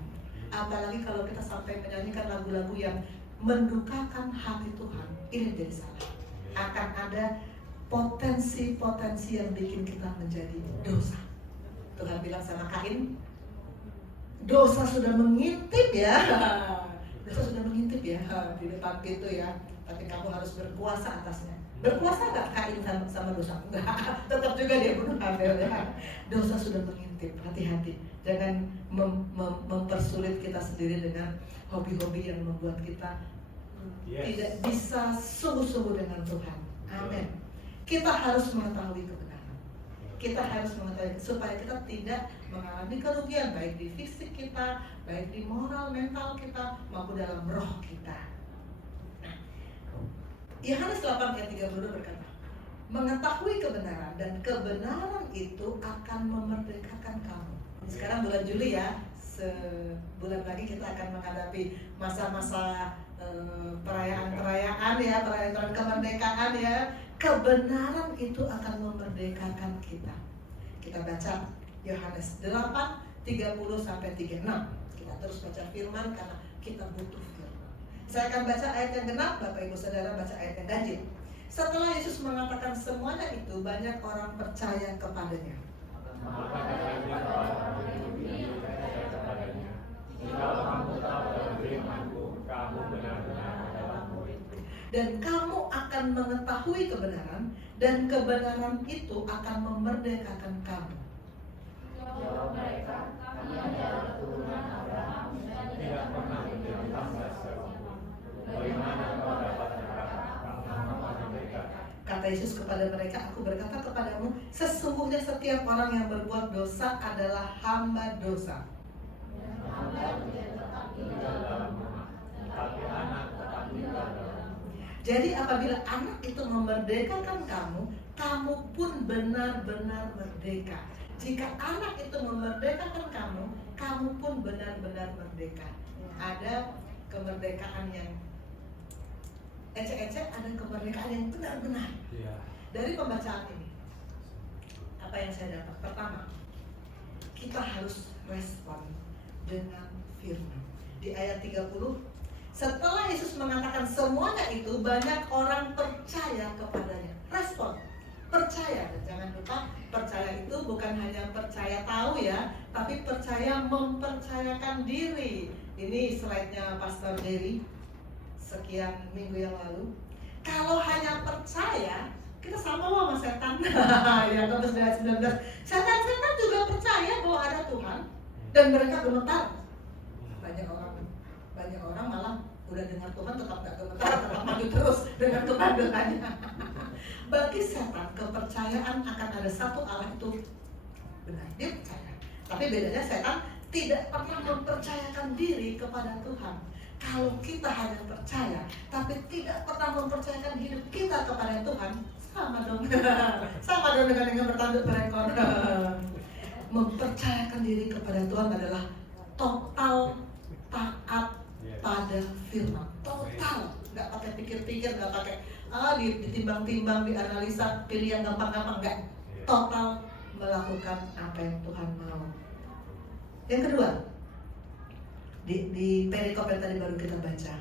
apalagi kalau kita sampai menyanyikan lagu-lagu yang mendukakan hati Tuhan, ini jadi salah. Akan ada potensi-potensi yang bikin kita menjadi dosa. Tuhan bilang sama Kain, dosa sudah mengintip ya, dosa sudah mengintip ya di depan pintu ya, tapi kamu harus berkuasa atasnya. Berkuasa gak Kain sama dosa? Enggak, tetap juga dia bunuh Habel ya. Dosa sudah mengintip, hati-hati. Jangan mempersulit kita sendiri dengan hobi-hobi yang membuat kita tidak bisa sungguh-sungguh dengan Tuhan. Amin. Kita harus mengetahui kebenaran. Kita harus mengetahui supaya kita tidak mengalami kerugian baik di fisik kita, baik di moral, mental kita, maupun dalam roh kita. Yohanes 8 ayat 32 berkata, mengetahui kebenaran dan kebenaran itu akan memerdekakan kamu. Sekarang bulan Juli ya, sebulan lagi kita akan menghadapi masa-masa perayaan-perayaan ya, perayaan kemerdekaan ya. Kebenaran itu akan memerdekakan kita. Kita baca Yohanes 8 30 sampai 36. Kita terus baca firman karena kita butuh firman. Saya akan baca ayat yang genap, Bapak Ibu Saudara baca ayat yang ganjil. Setelah Yesus mengatakan semuanya itu, banyak orang percaya kepadanya. Dan kamu akan mengetahui kebenaran, dan kebenaran itu akan memerdekakan kamu. Jawab mereka, kami adalah keturunan Abraham dan tidak pernah menderita sesuatu. Bagaimana kau dapat berkata, kamu merdeka? Kata Yesus kepada mereka, aku berkata kepadamu, sesungguhnya setiap orang yang berbuat dosa adalah hamba dosa. Hamba tidak tetap tinggal dalam rumah, tetapi anak tetap tinggal dalam. Jadi apabila anak itu memerdekakan kamu, kamu pun benar-benar merdeka. Jika anak itu memerdekakan kamu, kamu pun benar-benar merdeka. Ada kemerdekaan yang ecek-ecek, ada kemerdekaan yang benar-benar. Dari pembacaan ini, apa yang saya dapat? Pertama, kita harus respon dengan firman. Di ayat 30, setelah Yesus mengatakan semuanya itu, banyak orang percaya kepadanya. Respon, percaya. Dan jangan lupa, percaya itu bukan hanya percaya tahu ya, tapi percaya mempercayakan diri. Ini slide-nya Pastor Jerry sekian minggu yang lalu. Kalau hanya percaya, kita sama sama setan. Ya, Korintus 19. Setan-setan juga percaya bahwa ada Tuhan dan mereka gemetar. Banyak orang malah udah dengar Tuhan tetap gak gemetar, tetap maju terus dengan Tuhan bertanya. Bagi setan, kepercayaan akan ada satu Allah itu benar, dia percaya. Tapi bedanya setan tidak pernah mempercayakan diri kepada Tuhan. Kalau kita hanya percaya, tapi tidak pernah mempercayakan hidup kita kepada Tuhan, sama dong. Sama dong dengan yang bertanduk berekor. Mempercayakan diri kepada Tuhan adalah total taat pada firman. Total, nggak pakai pikir-pikir, nggak pakai ditimbang-timbang, dianalisa, pilih yang gampang-gampang, nggak. Total melakukan apa yang Tuhan mau. Yang kedua, di perikop yang tadi baru kita baca.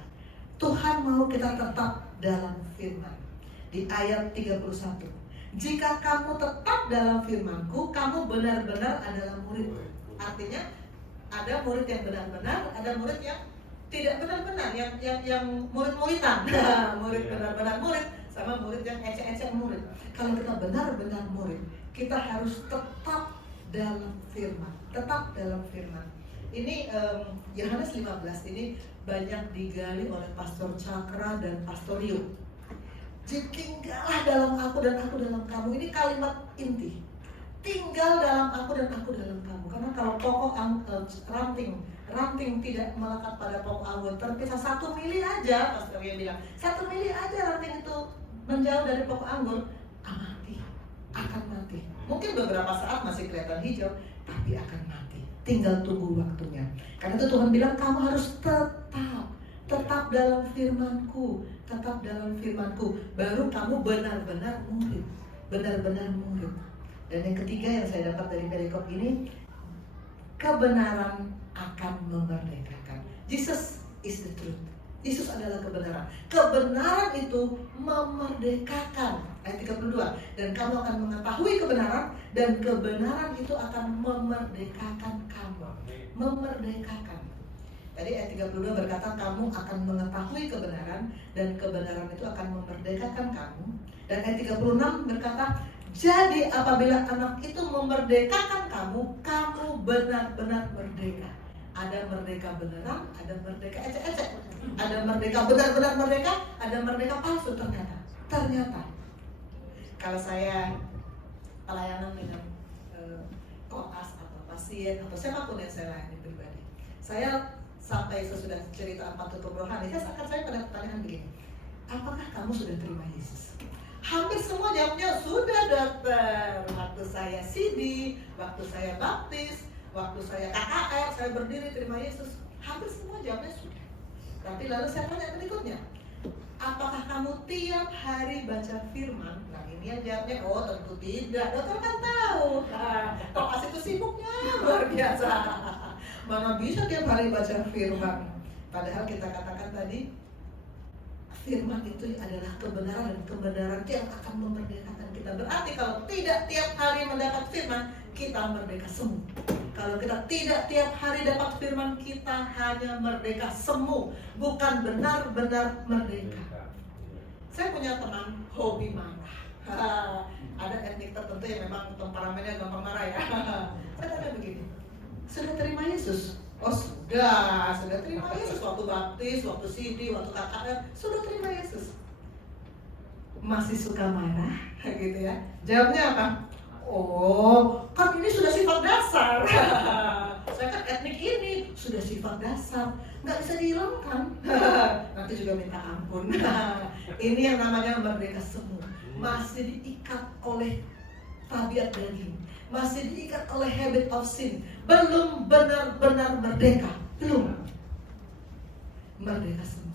Tuhan mau kita tetap dalam firman. Di ayat 31. Jika kamu tetap dalam firman-Ku, kamu benar-benar adalah murid. Artinya ada murid yang benar-benar, ada murid yang tidak benar-benar, yang murid-muridan. Murid benar-benar murid sama murid yang ecek-ecek murid. Kalau kita benar-benar murid, kita harus tetap dalam firman. Tetap dalam firman. Ini Yohanes 15 ini banyak digali oleh Pastor Cakra dan Pastor Rio. Tinggallah dalam aku dan aku dalam kamu. Ini kalimat inti. Tinggal dalam aku dan aku dalam kamu. Karena kalau pokok ranting tidak melekat pada pokok anggur, terpisah 1 mili aja, Pastor Rio bilang 1 mili aja ranting itu menjauh dari pokok anggur, akan mati. Mungkin beberapa saat masih kelihatan hijau, tapi akan mati. Tinggal tunggu waktunya. Karena itu Tuhan bilang kamu harus tetap dalam firman-Ku, tetap dalam firman-Ku. Baru kamu benar-benar murid, benar-benar murid. Dan yang ketiga yang saya dapat dari perikop ini, kebenaran akan memerdekakan. Jesus is the truth. Yesus adalah kebenaran. Kebenaran itu memerdekakan. Ayat 32. Dan kamu akan mengetahui kebenaran, dan kebenaran itu akan memerdekakan kamu. Memerdekakan. Tadi ayat 32 berkata kamu akan mengetahui kebenaran, dan kebenaran itu akan memerdekakan kamu. Dan ayat 36 berkata, jadi apabila anak itu memerdekakan kamu, kamu benar-benar merdeka. Ada merdeka beneran, ada merdeka ecek-ecek. Ada merdeka benar-benar merdeka, ada merdeka palsu ternyata. Kalau saya pelayanan dengan koas atau pasien atau siapapun yang saya layani pribadi, saya sampai sesudah cerita apa tutup rohani, saya pada pertanyaan begini, apakah kamu sudah terima Yesus? Hampir semua jawabnya sudah, dokter. Waktu saya CD, waktu saya baptis, waktu saya KKR, saya berdiri terima Yesus. Hampir semua jawabnya sudah. Tapi lalu saya tanya berikutnya, apakah kamu tiap hari baca firman? Nah ini yang jawabnya, oh tentu tidak. Dokter kan tahu. Koas itu sibuknya luar biasa. Mana bisa tiap hari baca firman? Padahal kita katakan tadi, firman itu adalah kebenaran, dan kebenaran yang akan memerdekakan kita. Berarti kalau tidak tiap hari mendapat firman, kita merdeka semu. Kalau kita tidak tiap hari dapat firman, kita hanya merdeka semu, bukan benar-benar merdeka. Saya punya teman hobi marah. Ada etnik tertentu yang memang temperamennya gampang marah ya. Saya tanya begini, sudah terima Yesus? Oh sudah terima Yesus. Waktu baptis, waktu CD, waktu KKR, sudah terima Yesus. Masih suka marah, gitu ya. Jawabnya apa? Oh, kan ini sudah sifat dasar. Saya kan etnik ini, sudah sifat dasar, nggak bisa dihilangkan. Nanti juga minta ampun. Ini yang namanya merdeka semu. Masih diikat oleh tabiat daging, masih diikat oleh habit of sin. Belum benar-benar merdeka, belum. Merdeka semu.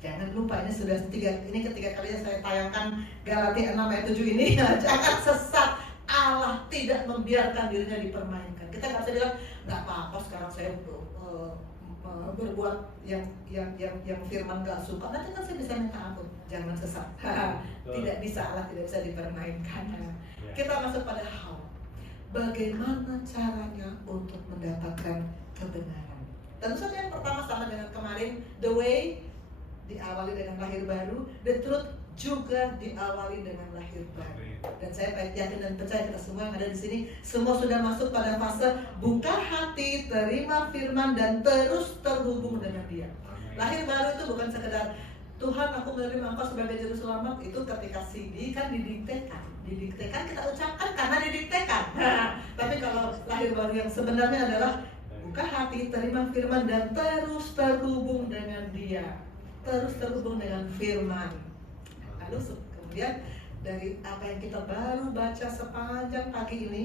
Jangan lupa ini sudah ketiga kalinya saya tayangkan Galatia 6 ayat 7 ini. Jangan sesat. Allah tidak membiarkan dirinya dipermainkan. Kita nggak bisa bilang nggak apa-apa sekarang saya berbuat yang firman nggak suka. Nanti kan saya bisa minta ampun. Jangan sesat. Tidak bisa, Allah tidak bisa dipermainkan. Kita masuk pada how. Bagaimana caranya untuk mendapatkan kebenaran? Tentu saja yang pertama sama dengan kemarin, the way diawali dengan lahir baru, the truth juga diawali dengan lahir baru. Dan saya yakin dan percaya kita semua yang ada di sini semua sudah masuk pada fase buka hati, terima firman, dan terus terhubung dengan Dia. Lahir baru itu bukan sekedar Tuhan aku menerima Engkau sebagai juru selamat. Itu ketika CD kan didiktekan kita ucapkan karena didiktekan. Tapi kalau lahir baru yang sebenarnya adalah buka hati, terima firman, dan terus terhubung dengan Dia. Terus terhubung dengan firman. Lalu kemudian dari apa yang kita baru baca sepanjang pagi ini,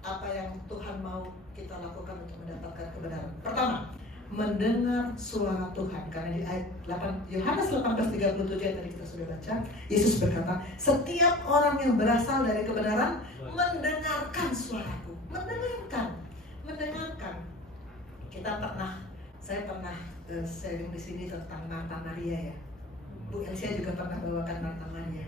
apa yang Tuhan mau kita lakukan untuk mendapatkan kebenaran? Pertama, mendengar suara Tuhan. Karena di ayat 8, Yohanes 18:37 yang tadi kita sudah baca, Yesus berkata, setiap orang yang berasal dari kebenaran mendengarkan suaraku. Mendengarkan. Kita pernah Saya pernah sharing di sini tentang Martha Maria ya. Bu Elsia juga pernah bawakan Martha Maria.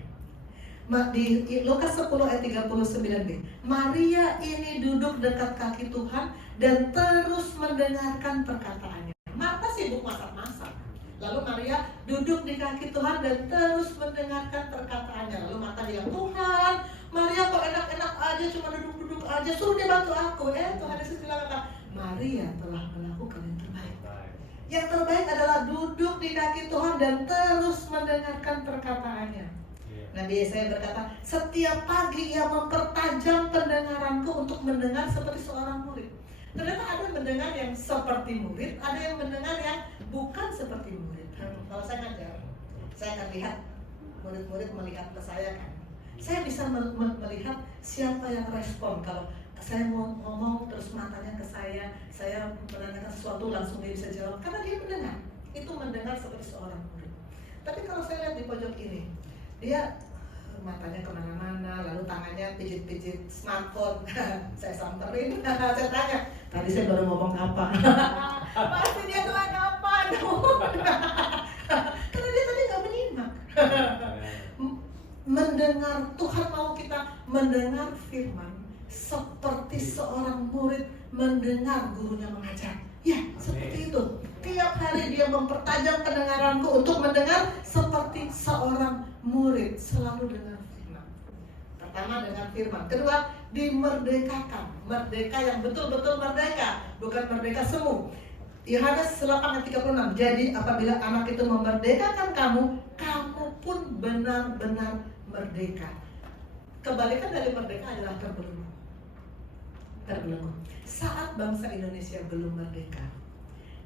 Di Lukas 10 ayat 39b, Maria ini duduk dekat kaki Tuhan dan terus mendengarkan perkataannya. Martha sibuk masak-masak, lalu Maria duduk di kaki Tuhan dan terus mendengarkan perkataannya. Lalu Martha bilang, Tuhan, Maria kok enak-enak aja, cuma duduk-duduk aja, suruh dia bantu aku. Tuhan Yesus bilang apa? Maria telah melakukan yang terbaik. Yang terbaik adalah duduk di kaki Tuhan dan terus mendengarkan perkataannya. Nabi Yesaya berkata, setiap pagi ia mempertajam pendengaranku untuk mendengar seperti seorang murid. Ternyata ada mendengar yang seperti murid, ada yang mendengar yang bukan seperti murid. Kalau saya ngajar, saya akan lihat murid-murid melihat ke saya kan. Saya bisa melihat siapa yang respon. Kalau saya mau ngomong terus matanya ke saya menanyakan sesuatu langsung dia bisa jawab karena dia mendengar. Itu mendengar seperti seorang murid. Tapi kalau saya lihat di pojok ini, dia matanya kemana-mana, lalu tangannya pijit-pijit smartphone. Saya samperin, saya tanya, tadi saya baru ngomong apa? Pasti dia kelagapan. Karena dia tadi nggak menyimak. Mendengar, Tuhan mau kita mendengar firman seperti seorang murid mendengar gurunya mengajar. Ya, seperti itu. Tiap hari dia mempertajam pendengaranku untuk mendengar seperti seorang murid, selalu dengar firman. Pertama dengan firman, kedua dimerdekakan, merdeka yang betul-betul merdeka, bukan merdeka semu. Yohanes 8:36. Jadi apabila anak itu memerdekakan kamu, kamu pun benar-benar merdeka. Kebalikan dari merdeka adalah terbelenggu. Saat bangsa Indonesia belum merdeka,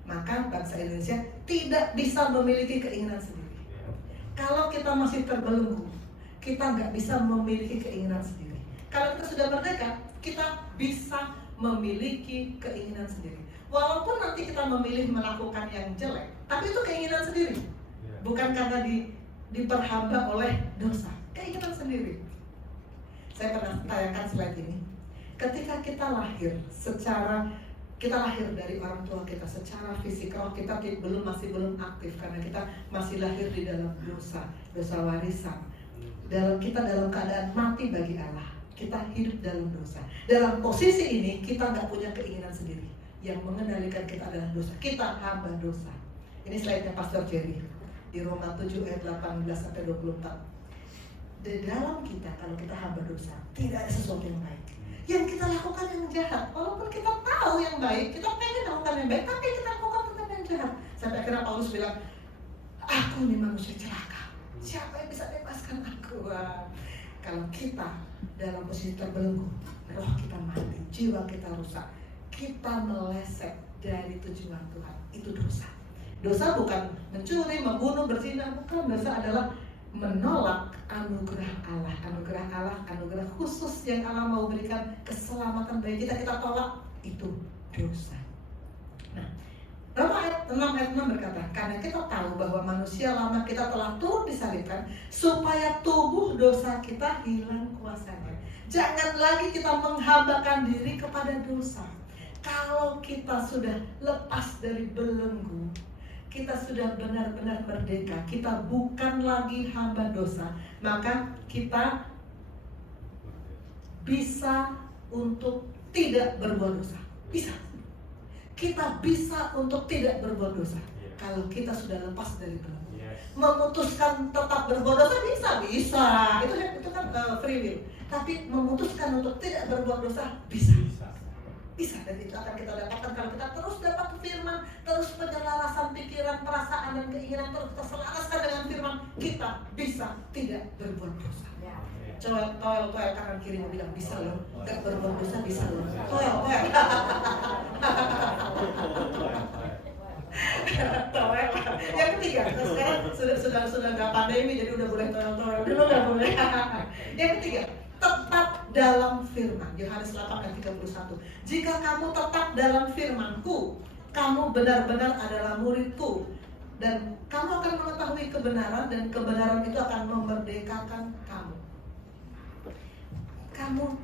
maka bangsa Indonesia tidak bisa memiliki keinginan sendiri. Kalau kita masih terbelenggu, kita nggak bisa memiliki keinginan sendiri. Kalau kita sudah merdeka, kita bisa memiliki keinginan sendiri. Walaupun nanti kita memilih melakukan yang jelek, tapi itu keinginan sendiri, bukan karena diperhamba oleh dosa. Keinginan sendiri. Saya pernah tayangkan slide ini. Ketika kita lahir dari orang tua kita secara fisik, roh kita masih belum aktif karena kita masih lahir di dalam dosa warisan. Kita dalam keadaan mati bagi Allah, kita hidup dalam dosa. Dalam posisi ini kita nggak punya keinginan sendiri. Yang mengendalikan kita adalah dosa. Kita hamba dosa. Ini slide-nya Pastor Jerry di Roma 7 ayat 18-24. Di dalam kita, kalau kita hamba dosa, tidak ada sesuatu yang baik. Yang kita lakukan yang jahat, walaupun kita tahu yang baik, kita pengen lakukan yang baik, tapi kita lakukan tetap yang jahat. Sampai akhirnya Paulus bilang, aku ini manusia celaka, siapa yang bisa bebaskan aku? Kalau kita dalam posisi terbelenggu, roh kita mati, jiwa kita rusak, kita meleset dari tujuan Tuhan, itu dosa. Dosa bukan mencuri, membunuh, berzina, bukan. Dosa adalah menolak anugerah Allah, anugerah khusus yang Allah mau berikan, keselamatan bagi kita tolak, itu dosa. Nah, Roma 6 ayat 6 berkata, karena kita tahu bahwa manusia lama kita telah turut disalibkan supaya tubuh dosa kita hilang kuasanya. Jangan lagi kita menghambakan diri kepada dosa. Kalau kita sudah lepas dari belenggu, kita sudah benar-benar merdeka, kita bukan lagi hamba dosa, maka kita bisa untuk tidak berbuat dosa. Bisa. Kita bisa untuk tidak berbuat dosa kalau kita sudah lepas dari belenggu. Memutuskan tetap berbuat dosa bisa. Itu kan free will. Tapi memutuskan untuk tidak berbuat dosa bisa. Dan itu akan kita dapatkan kalau kita terus dapat firman, terus penyelarasan pikiran, perasaan, dan keinginan terus kita selaraskan dengan firman, kita bisa tidak berbuat dosa. Coba toel kanan kiri mau bilang bisa loh, gak berbuat dosa bisa loh. Toel. Yang ketiga, sekarang sudah nggak pandemi jadi udah boleh toel. Dulu nggak boleh. Yang ketiga, tetap dalam firman. Yohanes 8:31. Jika kamu tetap dalam firman-Ku, kamu benar-benar adalah murid-Ku, dan kamu akan mengetahui kebenaran, dan kebenaran itu akan memerdekakan kamu. Kamu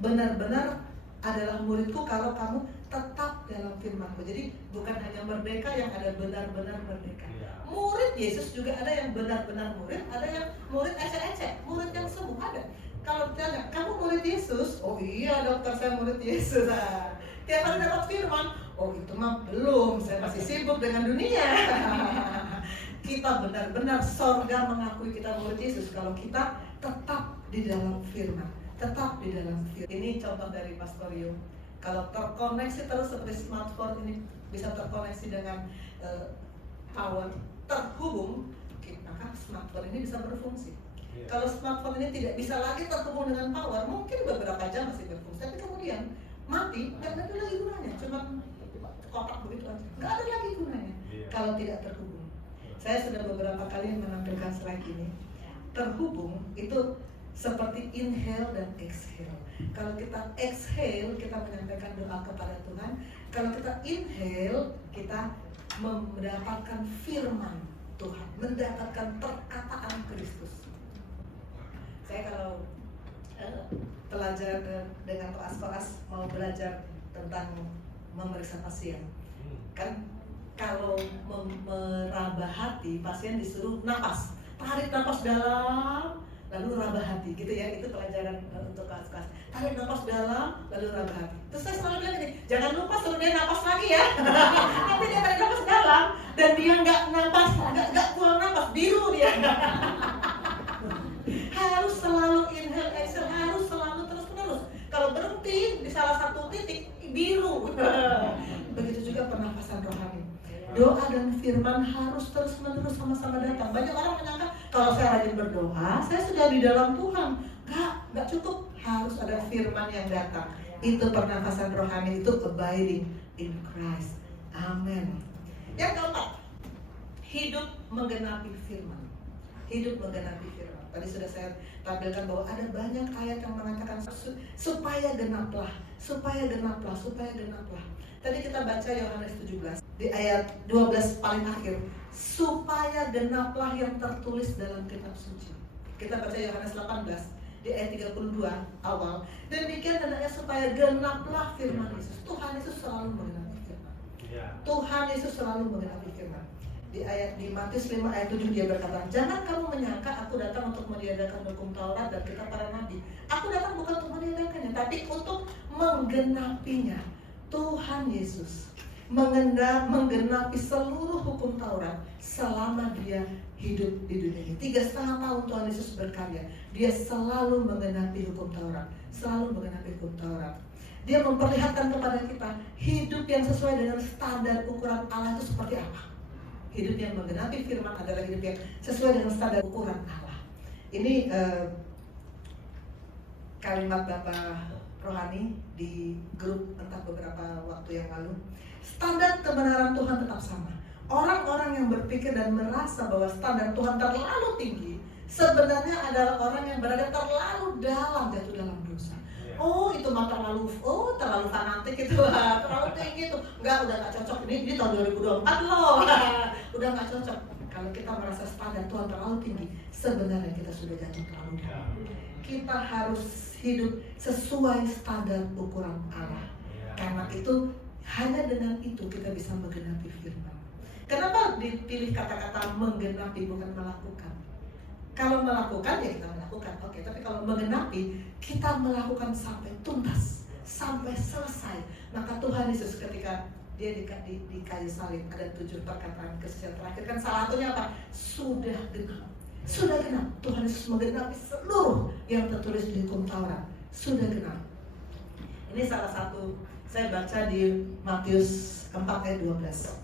benar-benar adalah murid-Ku kalau kamu tetap dalam firman-Mu. Jadi bukan hanya merdeka yang ada benar-benar merdeka. Murid Yesus juga ada yang benar-benar murid, ada yang murid ecek-ecek, murid yang sembuh ada. Kalau ditanya, kamu murid Yesus? Oh iya dokter, saya murid Yesus. Nah, tiap hari dapat firman, oh itu mah belum, saya masih sibuk dengan dunia. Kita benar-benar sorga mengakui kita murid Yesus kalau kita tetap di dalam firman, tetap di dalam firman. Ini contoh dari Pastor Yo. Kalau terkoneksi terus seperti smartphone ini bisa terkoneksi dengan power, terhubung, maka smartphone ini bisa berfungsi. Kalau smartphone ini tidak bisa lagi terhubung dengan power, mungkin beberapa jam masih berfungsi, tapi kemudian mati, nggak ada lagi gunanya, cuma kotak begitu aja, nggak ada lagi gunanya kalau tidak terhubung. Saya sudah beberapa kali menampilkan slide ini. Terhubung itu seperti inhale dan exhale. Kalau kita exhale, kita menyampaikan doa kepada Tuhan. Kalau kita inhale, kita mendapatkan firman Tuhan, mendapatkan perkataan Kristus. Saya kalau pelajar dengan koas-koas mau belajar tentang memeriksa pasien, kan kalau meraba hati, pasien disuruh napas, tarik napas dalam, lalu raba hati, gitu ya. Itu pelajaran untuk koas-koas. Tarik napas dalam, lalu raba hati. Terus saya selalu bilang gini, jangan lupa suruh dia napas lagi ya. Nanti dia tarik napas dalam dan dia nggak napas, nggak buang napas, biru dia. Harus selalu inhale, exhale, harus selalu terus-menerus. Kalau berhenti di salah satu titik, biru. Begitu juga pernapasan rohani. Doa dan firman harus terus-menerus sama-sama datang. Banyak orang menyangka kalau saya rajin berdoa, saya sudah di dalam Tuhan. Nggak cukup. Harus ada firman yang datang. Itu pernapasan rohani, itu abiding in Christ. Amin. Yang keempat, hidup menggenapi firman. Hidup menggenapi firman. Tadi sudah saya tampilkan bahwa ada banyak ayat yang mengatakan supaya genaplah, supaya genaplah, supaya genaplah. Tadi kita baca Yohanes 17 di ayat 12 paling akhir, supaya genaplah yang tertulis dalam kitab suci. Kita baca Yohanes 18 di ayat 32 awal. Demikian hendaknya supaya genaplah firman Yesus. Tuhan Yesus selalu menggenapi firman. Tuhan Yesus selalu menggenapi firman. Di Matius 5 ayat 7 dia berkata, jangan kamu menyangka aku datang untuk meniadakan hukum Taurat dan kitab para nabi. Aku datang bukan untuk meniadakannya, tapi untuk menggenapinya. Tuhan Yesus menggenapi seluruh hukum Taurat selama dia hidup di dunia ini. 3,5 tahun Tuhan Yesus berkarya. Dia selalu menggenapi hukum Taurat, selalu menggenapi hukum Taurat. Dia memperlihatkan kepada kita hidup yang sesuai dengan standar ukuran Allah itu seperti apa. Hidup yang menggenapi firman adalah hidup yang sesuai dengan standar ukuran Allah. Ini kalimat Bapak Rohani di grup entah beberapa waktu yang lalu. Standar kebenaran Tuhan tetap sama. Orang-orang yang berpikir dan merasa bahwa standar Tuhan terlalu tinggi, sebenarnya adalah orang yang berada terlalu dalam, jatuh dalam dosa. Oh itu mah terlalu fanatik itu lah, terlalu tinggi itu. Udah gak cocok, ini tahun 2024 loh. Udah gak cocok. Kalau kita merasa standar Tuhan terlalu tinggi, sebenarnya kita sudah jatuh terlalu dalam. Kita harus hidup sesuai standar ukuran Allah. Karena itu, hanya dengan itu kita bisa menggenapi firman. Kenapa dipilih kata-kata menggenapi bukan melakukan? Kalau melakukan ya kita melakukan, oke. Tapi kalau menggenapi, kita melakukan sampai tuntas, sampai selesai. Maka Tuhan Yesus ketika dia di kayu salib ada 7 perkataan kesucian terakhir. Kan salah satunya apa? Sudah genap. Sudah genap. Tuhan Yesus menggenapi seluruh yang tertulis di hukum Taurat. Sudah genap. Ini salah satu saya baca di Matius 4 ayat 12.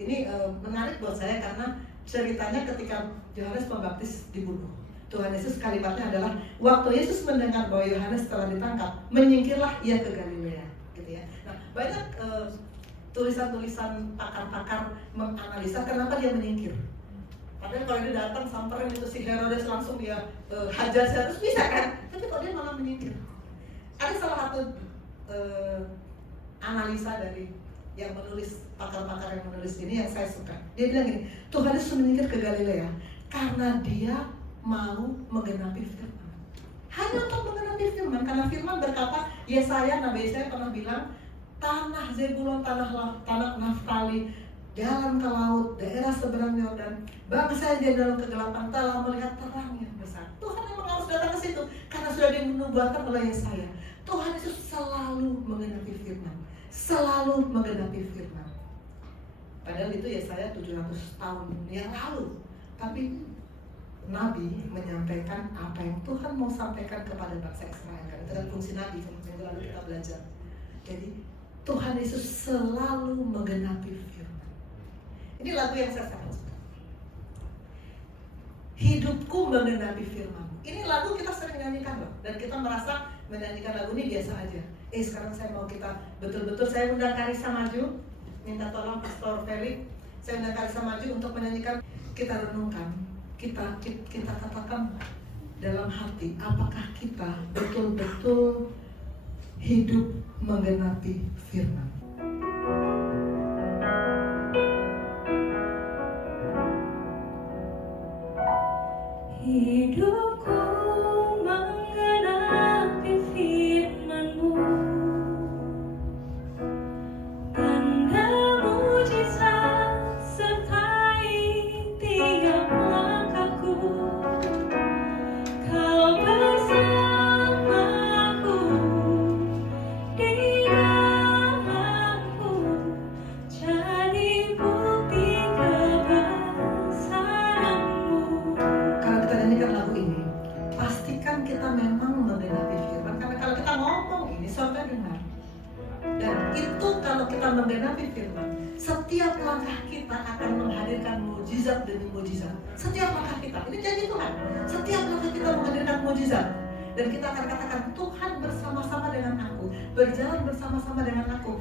Ini menarik buat saya karena ceritanya ketika Yohanes Pembaptis dibunuh. Tuhan Yesus kalimatnya adalah waktu Yesus mendengar bahwa Yohanes telah ditangkap, menyingkirlah ia ke Galilea, gitu ya. Nah, banyak tulisan-tulisan pakar-pakar menganalisa kenapa dia menyingkir. Padahal kalau dia datang samperin itu si Herodes langsung dia hajar terus bisa kan? Tapi kok dia malah menyingkir? Ada salah satu analisa dari yang menulis, pakar-pakar yang menulis ini yang saya suka. Dia bilang gini, Tuhan Yesus menyingkir ke Galilea karena dia mau menggenapi firman. Hanya untuk menggenapi firman, karena firman berkata, Yesaya, Nabi Yesaya pernah bilang, tanah Zebulon, tanah Naftali, jalan ke laut, daerah seberang Yordan, bangsa yang dalam kegelapan telah melihat terang yang besar. Tuhan memang harus datang ke situ karena sudah dinubuatkan oleh Yesaya. Tuhan Yesus selalu menggenapi firman, selalu menggenapi firman. Padahal itu Yesaya 700 tahun yang lalu, tapi Nabi menyampaikan apa yang Tuhan mau sampaikan kepada bangsa Israel. Itu kan fungsi Nabi, minggu lalu kita belajar. Jadi Tuhan Yesus selalu menggenapi firman. Ini lagu yang saya sangat suka. Hidupku menggenapi firman. Ini lagu kita sering nyanyikan loh, dan kita merasa menyanyikan lagu ini biasa aja. Sekarang saya mau kita betul-betul, saya undang Karissa maju, minta tolong Pastor Felix, saya undang Karissa maju untuk menyanyikan. Kita renungkan, kita katakan dalam hati, apakah kita betul-betul hidup menggenapi firman. Hidupku menggenapi firman-Mu, tanda mujizat sertai tiap langkahku. Kau bersamaku di dalamku, jadi bukti kebesaran-Mu. Kalau kita nyanyikan lagu ini, pastikan kita memang menggenapi firman. Karena kalau kita ngomong ini, surga dengar. Dan itu kalau kita menggenapi firman, setiap langkah kita akan menghadirkan mujizat demi mujizat. Setiap langkah kita, ini janji Tuhan. Setiap langkah kita menghadirkan mujizat. Dan kita akan katakan, Tuhan bersama-sama dengan aku, berjalan bersama-sama dengan aku.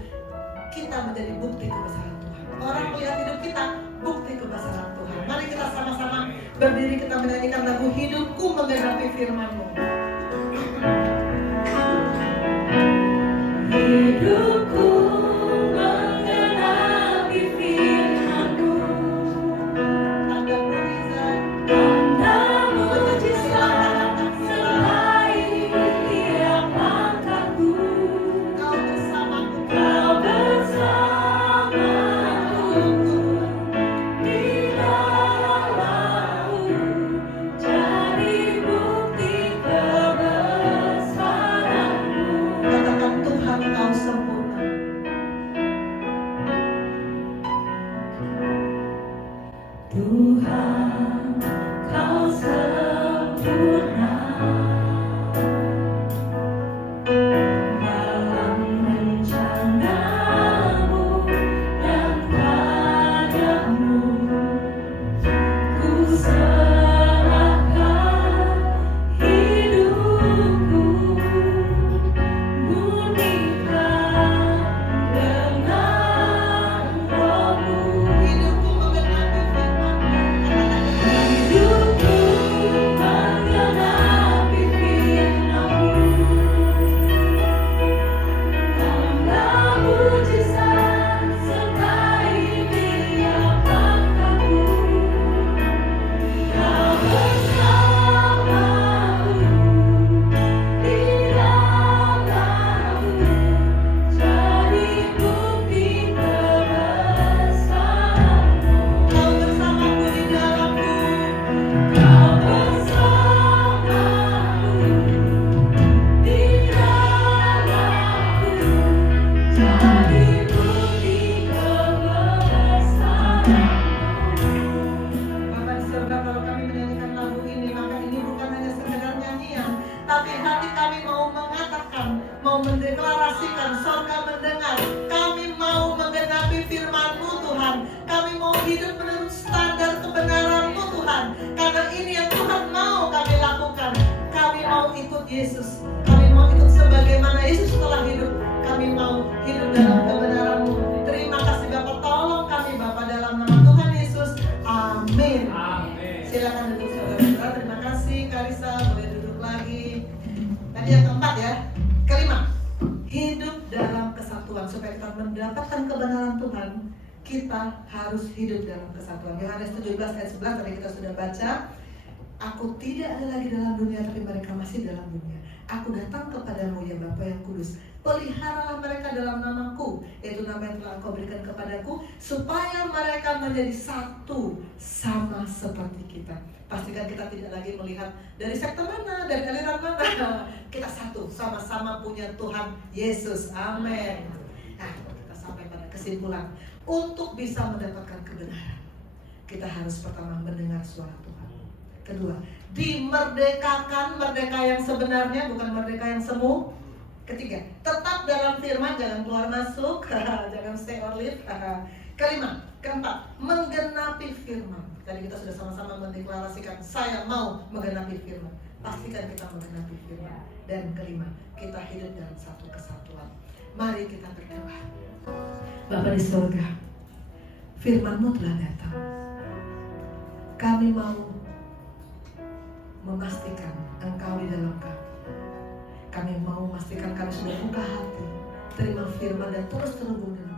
Kita menjadi bukti kebesaran Tuhan. Orang melihat hidup kita, bukti kebesaran Tuhan. Mari kita sama-sama berdiri, kita menyanyikan lagu Hidupku Menggenapi Firman-Mu. Hidupku menggenapi firman-Mu, Tanda mujizat, tanda mujizat sertai tiap langkahku. Kau bersamaku. Kau bersamaku di dalamku, jadi bukti kebesaran-Mu. Katakan, Tuhan Kau sempurna. Tuhan, Kau sempurna dalam rencana-Mu dan karya-Mu. Ku serahkan hidupku, murnikan dengan Roh-Mu. Hidupku menggenapi firman-Mu. Hidupku menggenapi firman-Mu, tanda mujizat sertai tiap langkahku. Kau bersamaku di dalamku, jadi bukti kebesaran-Mu. Kau bersamaku di dalamku. Kau bersamaku di dalamku, jadi bukti kebesaran-Mu. Bapak di surga, kalau kami menyanyikan lagu ini, maka ini bukan hanya sekedar nyanyian, tapi hati kami mau mengatakan, mau mendeklarasikan, surga mendengar. Kami mau menggenapi firman-Mu Tuhan. Kami mau hidup menurut standar kebenaran-Mu Tuhan. Karena ini yang Tuhan mau kami lakukan. Kami mau ikut Yesus. Kami mau ikut sebagaimana Yesus telah hidup. Kami mau hidup dalam kebenaran-Mu. Terima kasih Bapak, tolong kami Bapak dalam nama Tuhan Yesus. Amin. Silakan duduk saudara-saudara. Terima kasih Karissa, boleh duduk lagi. Tadi yang keempat ya. Kelima, hidup dalam kesatuan. Supaya kita mendapatkan kebenaran Tuhan, kita harus hidup dalam kesatuan. Yohanes 17 ayat 11 tadi kita sudah baca. Aku tidak ada lagi dalam dunia, tapi mereka masih dalam dunia. Aku datang kepadamu ya Bapa yang kudus. Peliharalah mereka dalam namaku, yaitu nama yang telah Engkau berikan kepadaku, supaya mereka menjadi satu sama seperti kita. Pastikan kita tidak lagi melihat dari sektor mana, dari aliran mana. Kita satu, sama-sama punya Tuhan Yesus. Amin. Nah, kita sampai pada kesimpulan. Untuk bisa mendapatkan kebenaran, kita harus pertama mendengar suara Tuhan. Kedua, dimerdekakan, merdeka yang sebenarnya, bukan merdeka yang semu. Ketiga, tetap dalam firman, jangan keluar masuk, jangan stay or leave. Kelima, keempat, menggenapi firman. Tadi kita sudah sama-sama mendeklarasikan, saya mau menggenapi firman. Pastikan kita menggenapi firman. Dan kelima, kita hidup dalam satu kesatuan. Mari kita berdoa. Bapa di surga, firman-Mu telah datang. Kami mau memastikan Engkau di dalam kami. Kami mau memastikan kami sudah buka hati, terima firman dan terus terhubung dengan